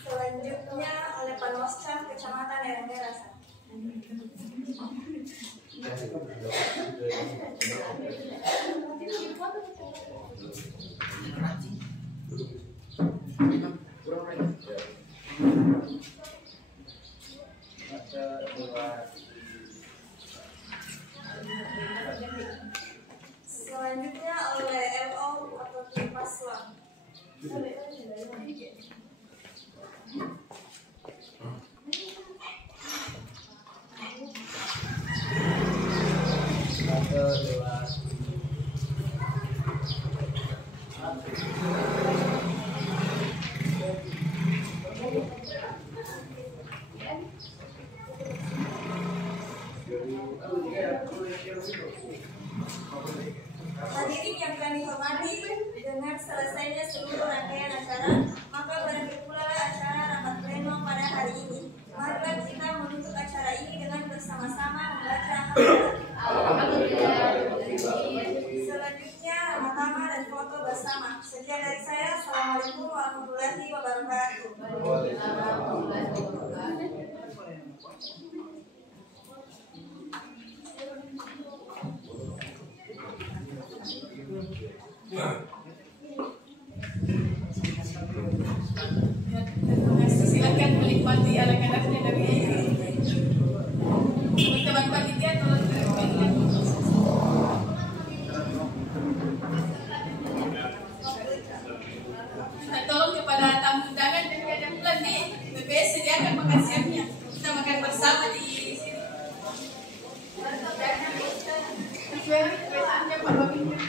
Selanjutnya oleh Panwascam Kecamatan RW Rasa. Selanjutnya oleh LO atau Paslon. Hadirin yang kami hormati, dengan selesainya seluruh rangkaian acara, maka berakhir pula acara rapat pleno pada hari ini. Marilah kita menutup acara ini dengan bersama-sama membaca Alhamdulillah. Selanjutnya nama dan foto bersama. Sekian dari saya. Assalamualaikum warahmatullahi wabarakatuh. Silakan menikmati anak-anaknya dari teman-teman panitia. Tolong kepada tamu undangan dan ada bulan di BPS sediakan makan siangnya. Kita makan bersama di sini. Sesuai kebiasaannya Pak Babinya.